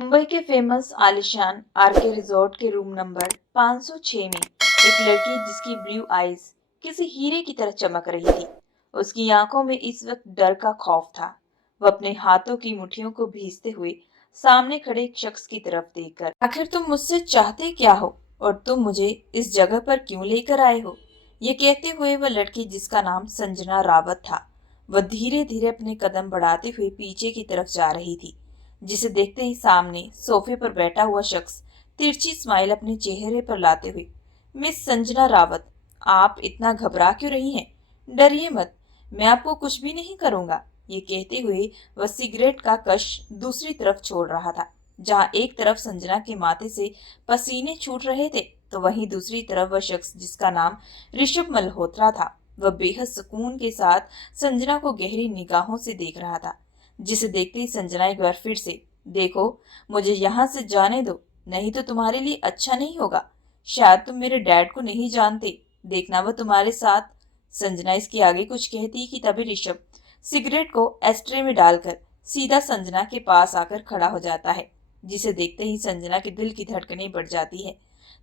मुंबई के फेमस आलिशान R K resort के रूम नंबर 506 में एक लड़की जिसकी ब्लू आईज किसी हीरे की तरह चमक रही थी। उसकी आंखों में इस वक्त डर का खौफ था। वह अपने हाथों की मुट्ठियों को भींचते हुए सामने खड़े एक शख्स की तरफ देखकर, आखिर तुम मुझसे चाहते क्या हो और तुम मुझे इस जगह पर क्यों लेकर आए हो, ये कहते हुए वह लड़की जिसका नाम संजना रावत था, वह धीरे धीरे अपने कदम बढ़ाते हुए पीछे की तरफ जा रही थी। जिसे देखते ही सामने सोफे पर बैठा हुआ शख्स तिरछी स्माइल अपने चेहरे पर लाते हुए, मिस संजना रावत, आप इतना घबरा क्यों रही हैं? डरिए मत, मैं आपको कुछ भी नहीं करूंगा, ये कहते हुए वह सिगरेट का कश दूसरी तरफ छोड़ रहा था। जहां एक तरफ संजना के माथे से पसीने छूट रहे थे, तो वहीं दूसरी तरफ वह शख्स जिसका नाम ऋषभ मल्होत्रा था, वह बेहद सुकून के साथ संजना को गहरी निगाहों से देख रहा था। जिसे देखते ही संजना एक बार फिर से, देखो, मुझे यहाँ से जाने दो, नहीं तो तुम्हारे लिए अच्छा नहीं होगा। शायद तुम मेरे डैड को नहीं जानते, देखना वो तुम्हारे साथ। संजना इसके आगे कुछ कहती कि तभी ऋषभ सिगरेट को एस्ट्रे में डालकर सीधा संजना के पास आकर खड़ा हो जाता है। जिसे देखते ही संजना के दिल की धड़कनें बढ़ जाती है।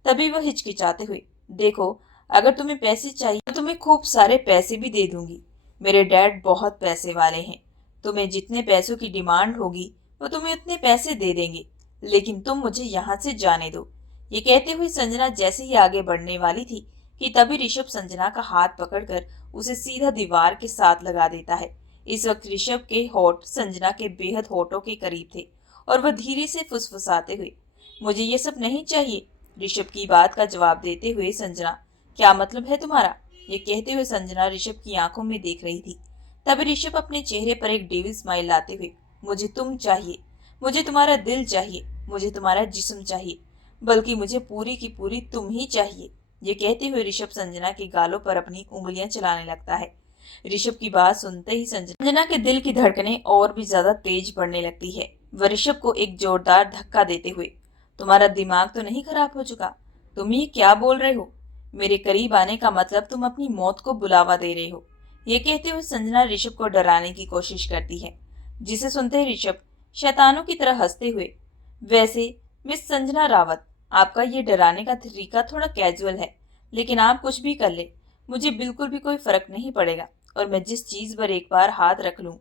तभी वह हिचकिचाते हुए, देखो, अगर तुम्हें पैसे चाहिए तो तुम्हें खूब सारे पैसे भी दे दूंगी। मेरे डैड बहुत पैसे वाले हैं, तुम्हें जितने पैसों की डिमांड होगी वो तुम्हें उतने पैसे दे देंगे, लेकिन तुम मुझे यहाँ से जाने दो। ये कहते हुए संजना जैसे ही आगे बढ़ने वाली थी कि तभी ऋषभ संजना का हाथ पकड़कर उसे सीधा दीवार के साथ लगा देता है। इस वक्त ऋषभ के होठ संजना के बेहद होठों के करीब थे और वह धीरे से फुसफुसाते हुए, मुझे ये सब नहीं चाहिए। ऋषभ की बात का जवाब देते हुए संजना, क्या मतलब है तुम्हारा? ये कहते हुए संजना ऋषभ की आंखों में देख रही थी। तभी ऋषभ अपने चेहरे पर एक डेविल स्माइल लाते हुए, मुझे तुम चाहिए, मुझे तुम्हारा दिल चाहिए, मुझे तुम्हारा जिस्म चाहिए, बल्कि मुझे पूरी की पूरी तुम ही चाहिए। ये कहते हुए ऋषभ संजना के गालों पर अपनी उंगलियां चलाने लगता है। ऋषभ की बात सुनते ही संजना के दिल की धड़कनें और भी ज्यादा तेज पड़ने लगती है। वह ऋषभ को एक जोरदार धक्का देते हुए, तुम्हारा दिमाग तो नहीं खराब हो चुका? तुम ये क्या बोल रहे हो? मेरे करीब आने का मतलब तुम अपनी मौत को बुलावा दे रहे हो। ये कहते हुए संजना ऋषभ को डराने की कोशिश करती है। जिसे सुनते ही ऋषभ शैतानों की तरह हंसते हुए, वैसे मिस संजना रावत, आपका ये डराने का तरीका थोड़ा कैजुअल है, लेकिन आप कुछ भी कर ले, मुझे बिल्कुल भी कोई फर्क नहीं पड़ेगा, और मैं जिस चीज पर एक बार हाथ रख लूं,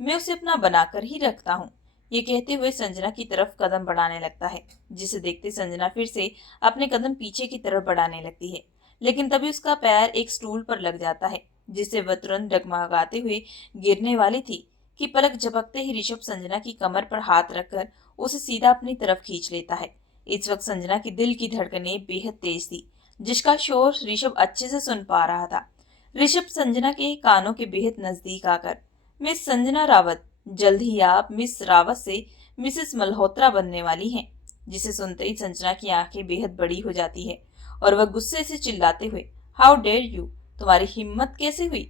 मैं उसे अपना बनाकर ही रखता हूँ। ये कहते हुए संजना की तरफ कदम बढ़ाने लगता है। जिसे देखते संजना फिर से अपने कदम पीछे की तरफ बढ़ाने लगती है, लेकिन तभी उसका पैर एक स्टूल पर लग जाता है, जिससे वह तुरंत डगमगाते हुए गिरने वाली थी कि पलक झपकते ही ऋषभ संजना की कमर पर हाथ रखकर उसे सीधा अपनी तरफ खींच लेता है। इस वक्त संजना की दिल की धड़कनें बेहद तेज थी, जिसका शोर ऋषभ अच्छे से सुन पा रहा था। ऋषभ संजना के कानों के बेहद नजदीक आकर, मिस संजना रावत, जल्द ही आप मिस रावत से मिसेस मल्होत्रा बनने वाली हैं। जिसे सुनते ही संजना की आंखें बेहद बड़ी हो जाती है और वह गुस्से से चिल्लाते हुए, हाउ डेयर यू, तुम्हारी हिम्मत कैसे हुई?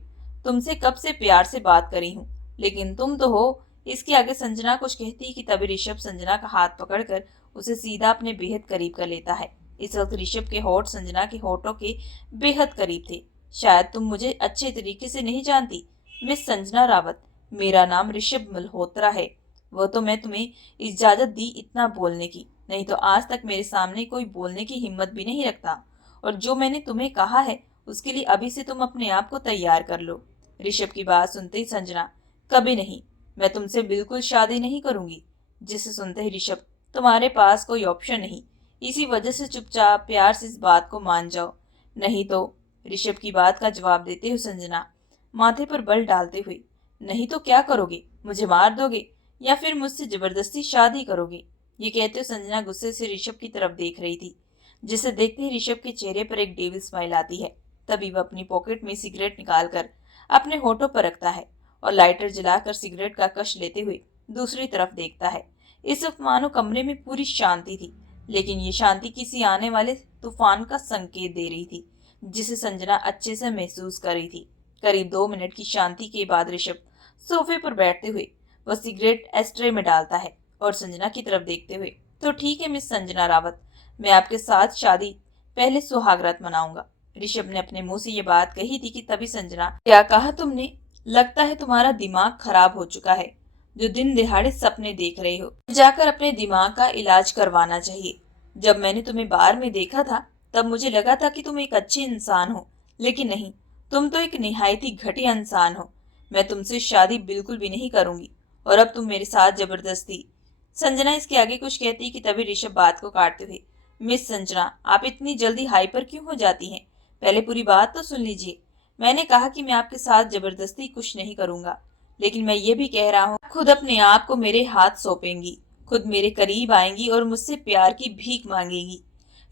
तुमसे कब से प्यार से बात करी हूँ, लेकिन तुम तो हो। इसके आगे संजना कुछ कहती कि तभी ऋषभ संजना का हाथ पकड़कर उसे सीधा अपने बेहद करीब कर लेता है। इस वक्त ऋषभ के होठ संजना के होठों के बेहद करीब थे। शायद तुम मुझे अच्छे तरीके से नहीं जानती, मिस संजना रावत, मेरा नाम ऋषभ मल्होत्रा है। वो तो मैं तुम्हें इजाजत दी इतना बोलने की, नहीं तो आज तक मेरे सामने कोई बोलने की हिम्मत भी नहीं रखता। और जो मैंने तुम्हें कहा है उसके लिए अभी से तुम अपने आप को तैयार कर लो। ऋषभ की बात सुनते ही संजना, कभी नहीं, मैं तुमसे बिल्कुल शादी नहीं करूंगी। जिसे सुनते ही ऋषभ, तुम्हारे पास कोई ऑप्शन नहीं, इसी वजह से चुपचाप प्यार से इस बात को मान जाओ, नहीं तो। ऋषभ की बात का जवाब देते हुए संजना माथे पर बल डालते हुए, नहीं तो क्या करोगे? मुझे मार दोगे या फिर मुझसे जबरदस्ती शादी करोगे? ये कहते हुए संजना गुस्से से ऋषभ की तरफ देख रही थी। जिसे देखते ही ऋषभ के चेहरे पर एक डेविल स्माइल आती है। तभी वह अपनी पॉकेट में सिगरेट निकालकर अपने होठों पर रखता है और लाइटर जलाकर सिगरेट का कश लेते हुए दूसरी तरफ देखता है। इस वक्त मानो कमरे में पूरी शांति थी, लेकिन ये शांति किसी आने वाले तूफान का संकेत दे रही थी, जिसे संजना अच्छे से महसूस कर रही थी। करीब 2 मिनट की शांति के बाद ऋषभ सोफे पर बैठते हुए वह सिगरेट एस्ट्रे में डालता है और संजना की तरफ देखते हुए, तो ठीक है मिस संजना रावत, मैं आपके साथ शादी पहले सुहागरात मनाऊंगा। ऋषभ ने अपने मुंह से ये बात कही थी कि तभी संजना, क्या कहा तुमने? लगता है तुम्हारा दिमाग खराब हो चुका है। जो दिन दिहाड़े सपने देख रहे हो। जाकर अपने दिमाग का इलाज करवाना चाहिए। जब मैंने तुम्हें बार में देखा था तब मुझे लगा था कि तुम एक अच्छे इंसान हो, लेकिन नहीं, तुम तो एक निहायती घटिया इंसान हो। मैं तुमसे शादी बिल्कुल भी नहीं करूंगी और अब तुम मेरे साथ जबरदस्ती। संजना इसके आगे कुछ कहती कि तभी ऋषभ बात को काटते हुए, मिस संजना, आप इतनी जल्दी हाइपर क्यों हो जाती हैं? पहले पूरी बात तो सुन लीजिए। मैंने कहा कि मैं आपके साथ जबरदस्ती कुछ नहीं करूंगा, लेकिन मैं ये भी कह रहा हूँ खुद अपने आप को मेरे हाथ सौंपेंगी, खुद मेरे करीब आएंगी और मुझसे प्यार की भीख मांगेंगी।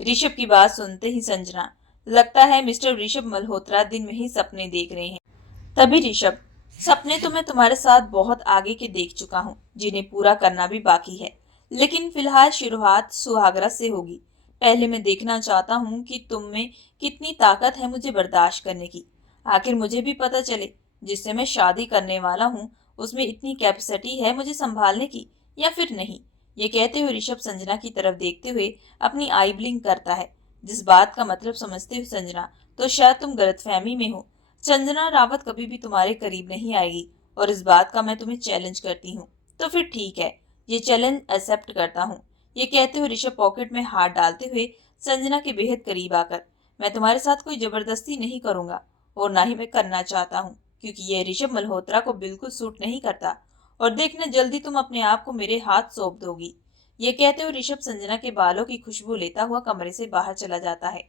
ऋषभ की बात सुनते ही संजना, लगता है मिस्टर ऋषभ मल्होत्रा दिन में ही सपने देख रहे हैं। तभी ऋषभ, सपने तो मैं तुम्हारे साथ बहुत आगे के देख चुका हूँ, जिन्हें पूरा करना भी बाकी है, लेकिन फिलहाल शुरुआत सुहागरा से होगी। पहले मैं देखना चाहता हूँ कि तुम में कितनी ताकत है मुझे बर्दाश्त करने की। आखिर मुझे भी पता चले जिससे मैं शादी करने वाला हूँ उसमें इतनी कैपेसिटी है मुझे संभालने की या फिर नहीं। ये कहते हुए ऋषभ संजना की तरफ देखते हुए अपनी आई ब्लिंक करता है। जिस बात का मतलब समझते हुए संजना, तो शायद तुम गलतफहमी में हो। संजना रावत कभी भी तुम्हारे करीब नहीं आएगी और इस बात का मैं तुम्हें चैलेंज करती हूँ। तो फिर ठीक है, ये चैलेंज एक्सेप्ट करता हूँ। ये कहते हुए ऋषभ पॉकेट में हाथ डालते हुए संजना के बेहद करीब आकर, मैं तुम्हारे साथ कोई जबरदस्ती नहीं करूंगा और ना ही मैं करना चाहता हूँ, क्योंकि ये ऋषभ मल्होत्रा को बिल्कुल सूट नहीं करता और देखना जल्दी तुम अपने आप को मेरे हाथ सौंप दोगी। ये कहते हुए ऋषभ संजना के बालों की खुशबू लेता हुआ कमरे से बाहर चला जाता है।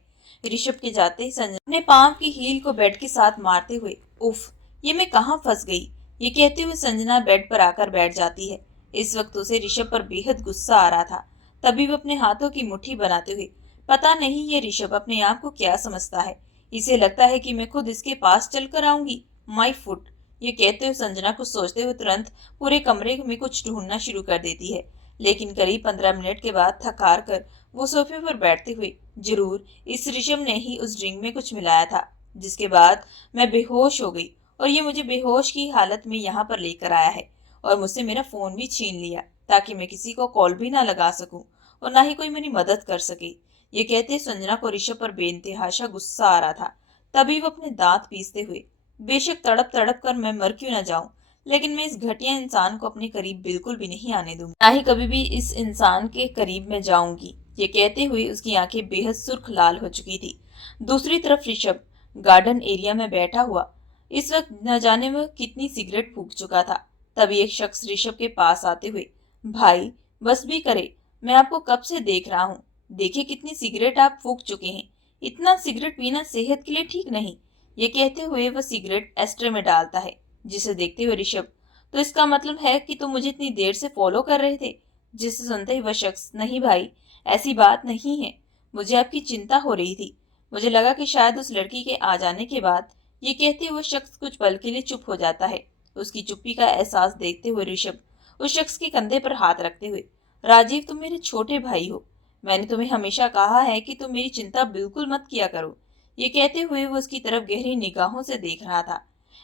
ऋषभ के जाते ही संजना अपने पांव की हील को बेड के साथ मारते हुए, उफ, ये मैं कहाँ फंस गई। ये कहते हुए संजना बेड पर आकर बैठ जाती है। इस वक्त उसे ऋषभ पर बेहद गुस्सा आ रहा था। तभी वो अपने हाथों की मुट्ठी बनाते हुए, पता नहीं ये ऋषभ अपने आप को क्या समझता है, इसे लगता है कि मैं खुद इसके पास चलकर आऊंगी। My foot. ये कहते हुए संजना कुछ सोचते हुए तुरंत पूरे कमरे में कुछ ढूंढना शुरू कर देती है, लेकिन करीब 15 मिनट के बाद थक हार कर वो सोफे पर बैठते हुए, जरूर इस ऋषभ ने ही उस ड्रिंक में कुछ मिलाया था जिसके बाद मैं बेहोश हो गई और ये मुझे बेहोश की हालत में यहाँ पर लेकर आया है और मुझसे मेरा फोन भी छीन लिया ताकि मैं किसी को कॉल भी ना लगा सकूं और ना ही कोई मेरी मदद कर सके। ये कहते संजना को ऋषभ पर बेइंतहाशा गुस्सा आ रहा था। तभी वो अपने दांत पीसते हुए, बेशक तड़प तड़प कर मैं मर क्यों न जाऊं, लेकिन मैं इस घटिया इंसान को अपने करीब बिल्कुल भी नहीं आने दूंगी, ना ही कभी भी इस इंसान के करीब में जाऊंगी। ये कहते हुए उसकी आंखें बेहद सुर्ख लाल हो चुकी थी। दूसरी तरफ ऋषभ गार्डन एरिया में बैठा हुआ इस वक्त न जाने वह कितनी सिगरेट फूंक चुका था। तभी एक शख्स ऋषभ के पास आते हुए, भाई बस भी करे, मैं आपको कब से देख रहा हूँ, देखिए कितनी सिगरेट आप फूंक चुके हैं, इतना सिगरेट पीना सेहत के लिए ठीक नहीं। ये कहते हुए वह सिगरेट एस्ट्रे में डालता है, जिसे देखते हुए ऋषभ, तो इसका मतलब है कि तुम मुझे इतनी देर से फॉलो कर रहे थे। जिसे सुनते ही वह शख्स, नहीं भाई, ऐसी बात नहीं है, मुझे आपकी चिंता हो रही थी, मुझे लगा कि शायद उस लड़की के आ जाने के बाद। ये कहते हुए शख्स कुछ पल के लिए चुप हो जाता है। उसकी चुप्पी का एहसास देखते हुए ऋषभ उस शख्स के कंधे पर हाथ रखते हुए, राजीव तुम मेरे छोटे भाई हो, मैंने तुम्हें हमेशा कहा है कि तुम मेरी चिंता बिल्कुल मत किया करो। ये कहते हुए वो उसकी तरफ गहरी निगाहों से देख रहा था।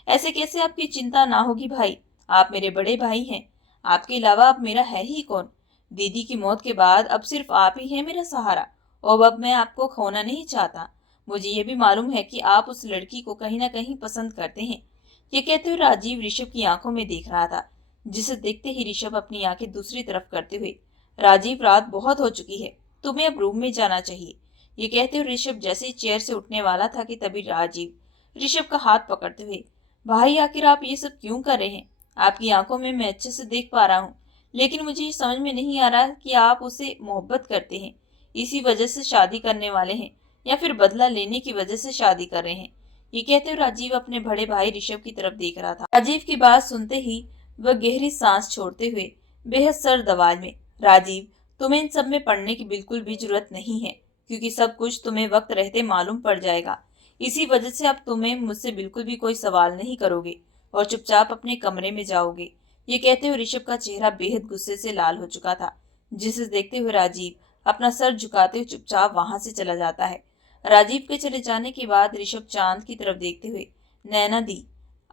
ऐसे कैसे आपकी चिंता ना होगी भाई, आप मेरे बड़े भाई हैं, आपके अलावा अब मेरा है ही कौन। दीदी की मौत के बाद अब सिर्फ आप ही हैं मेरा सहारा और अब मैं आपको खोना नहीं चाहता। मुझे ये भी मालूम है कि आप उस लड़की को कहीं ना कहीं पसंद करते हैं। ये कहते हुए राजीव ऋषभ की आंखों में देख रहा था, जिसे देखते ही ऋषभ अपनी आंखें दूसरी तरफ करते हुए, राजीव रात बहुत हो चुकी है, तुम्हें अब रूम में जाना चाहिए। ये कहते हुए ऋषभ जैसे ही चेयर से उठने वाला था कि तभी राजीव ऋषभ का हाथ पकड़ते हुए, भाई आखिर आप ये सब क्यों कर रहे हैं, आपकी आंखों में मैं अच्छे से देख पा रहा हूँ, लेकिन मुझे ये समझ में नहीं आ रहा कि आप उसे मोहब्बत करते हैं, इसी वजह से शादी करने वाले हैं, या फिर बदला लेने की वजह से शादी कर रहे हैं। ये कहते हुए राजीव अपने बड़े भाई ऋषभ की तरफ देख रहा था। राजीव की बात सुनते ही वह गहरी सांस छोड़ते हुए बेहद सर्द आवाज में, राजीव तुम्हें इन सब में पढ़ने की बिल्कुल भी जरूरत नहीं है, क्योंकि सब कुछ तुम्हें वक्त रहते मालूम पड़ जाएगा। इसी वजह से अब तुम्हें मुझसे बिल्कुल भी कोई सवाल नहीं करोगे और चुपचाप अपने कमरे में जाओगे। ये कहते हुए ऋषभ का चेहरा बेहद गुस्से से लाल हो चुका था, जिसे देखते हुए राजीव अपना सर झुकाते हुए चुपचाप वहां से चला जाता है। राजीव के चले जाने के बाद ऋषभ चांद की तरफ देखते हुए, नैना दी,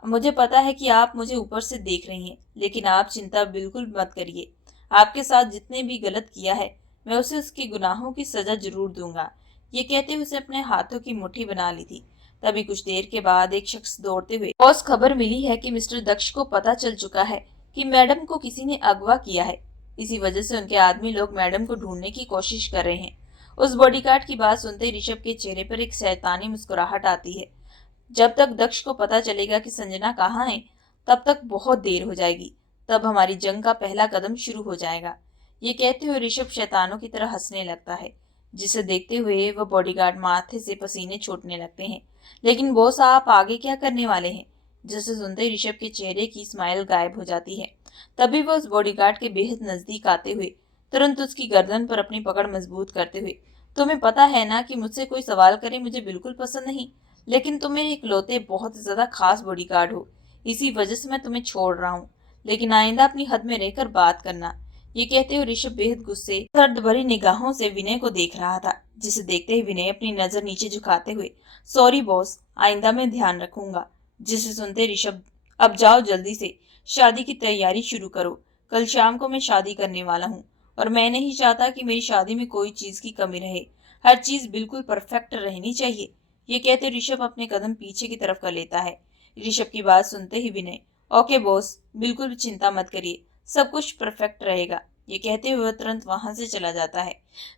मुझे पता है कि आप मुझे ऊपर से देख रही हैं, लेकिन आप चिंता बिल्कुल मत करिए, आपके साथ जितने भी गलत किया है मैं उसे उसके गुनाहों की सजा जरूर दूंगा। ये कहते हुए उसे अपने हाथों की मुट्ठी बना ली थी। तभी कुछ देर के बाद एक शख्स दौड़ते हुए, बॉस खबर मिली है कि मिस्टर दक्ष को पता चल चुका है कि मैडम को किसी ने अगवा किया है। इसी वजह से उनके आदमी लोग मैडम को ढूंढने की कोशिश कर रहे हैं। उस बॉडीगार्ड की बात सुनते ही ऋषभ के चेहरे पर एक शैतानी मुस्कुराहट आती है। जब तक दक्ष को पता चलेगा कि संजना कहाँ है, तब तक बहुत देर हो जाएगी। तब हमारी जंग का पहला कदम शुरू हो जाएगा। ये कहते हुए ऋषभ शैतानों की तरह हंसने लगता है, जिसे देखते हुए वह बॉडीगार्ड माथे से पसीने छूटने लगते हैं। लेकिन बॉस, आप आगे क्या करने वाले हैं? जिसे सुनते ही ऋषभ के चेहरे की स्माइल गायब हो जाती है। तभी वह उस बॉडीगार्ड के बेहद नजदीक आते हुए तुरंत उसकी गर्दन पर अपनी पकड़ मजबूत करते हुए, तुम्हें पता है ना कि मुझसे कोई सवाल करे मुझे बिल्कुल पसंद नहीं, लेकिन तुम मेरे इकलौते बहुत ज्यादा खास बॉडीगार्ड हो, इसी वजह से मैं तुम्हें छोड़ रहा हूँ। लेकिन आइंदा अपनी हद में रहकर बात करना। ये कहते हुए ऋषभ बेहद गुस्से दर्द भरी निगाहों से विनय को देख रहा था, जिसे देखते ही विनय अपनी नजर नीचे झुकाते हुए, सॉरी बॉस, आइंदा मैं ध्यान रखूंगा। जिसे सुनते ऋषभ, अब जाओ जल्दी से शादी की तैयारी शुरू करो। कल शाम को मैं शादी करने वाला हूँ और मैं नहीं चाहता कि मेरी शादी में कोई चीज की कमी रहे। हर चीज बिल्कुल परफेक्ट रहनी चाहिए। ये कहते ऋषभ अपने कदम पीछे की तरफ कर लेता है। ऋषभ की बात सुनते ही विनय, ओके बॉस, बिल्कुल भी चिंता मत करिए, सब कुछ परफेक्ट रहेगा। ये कहते हुए तुरंत वहां से चला जाता है।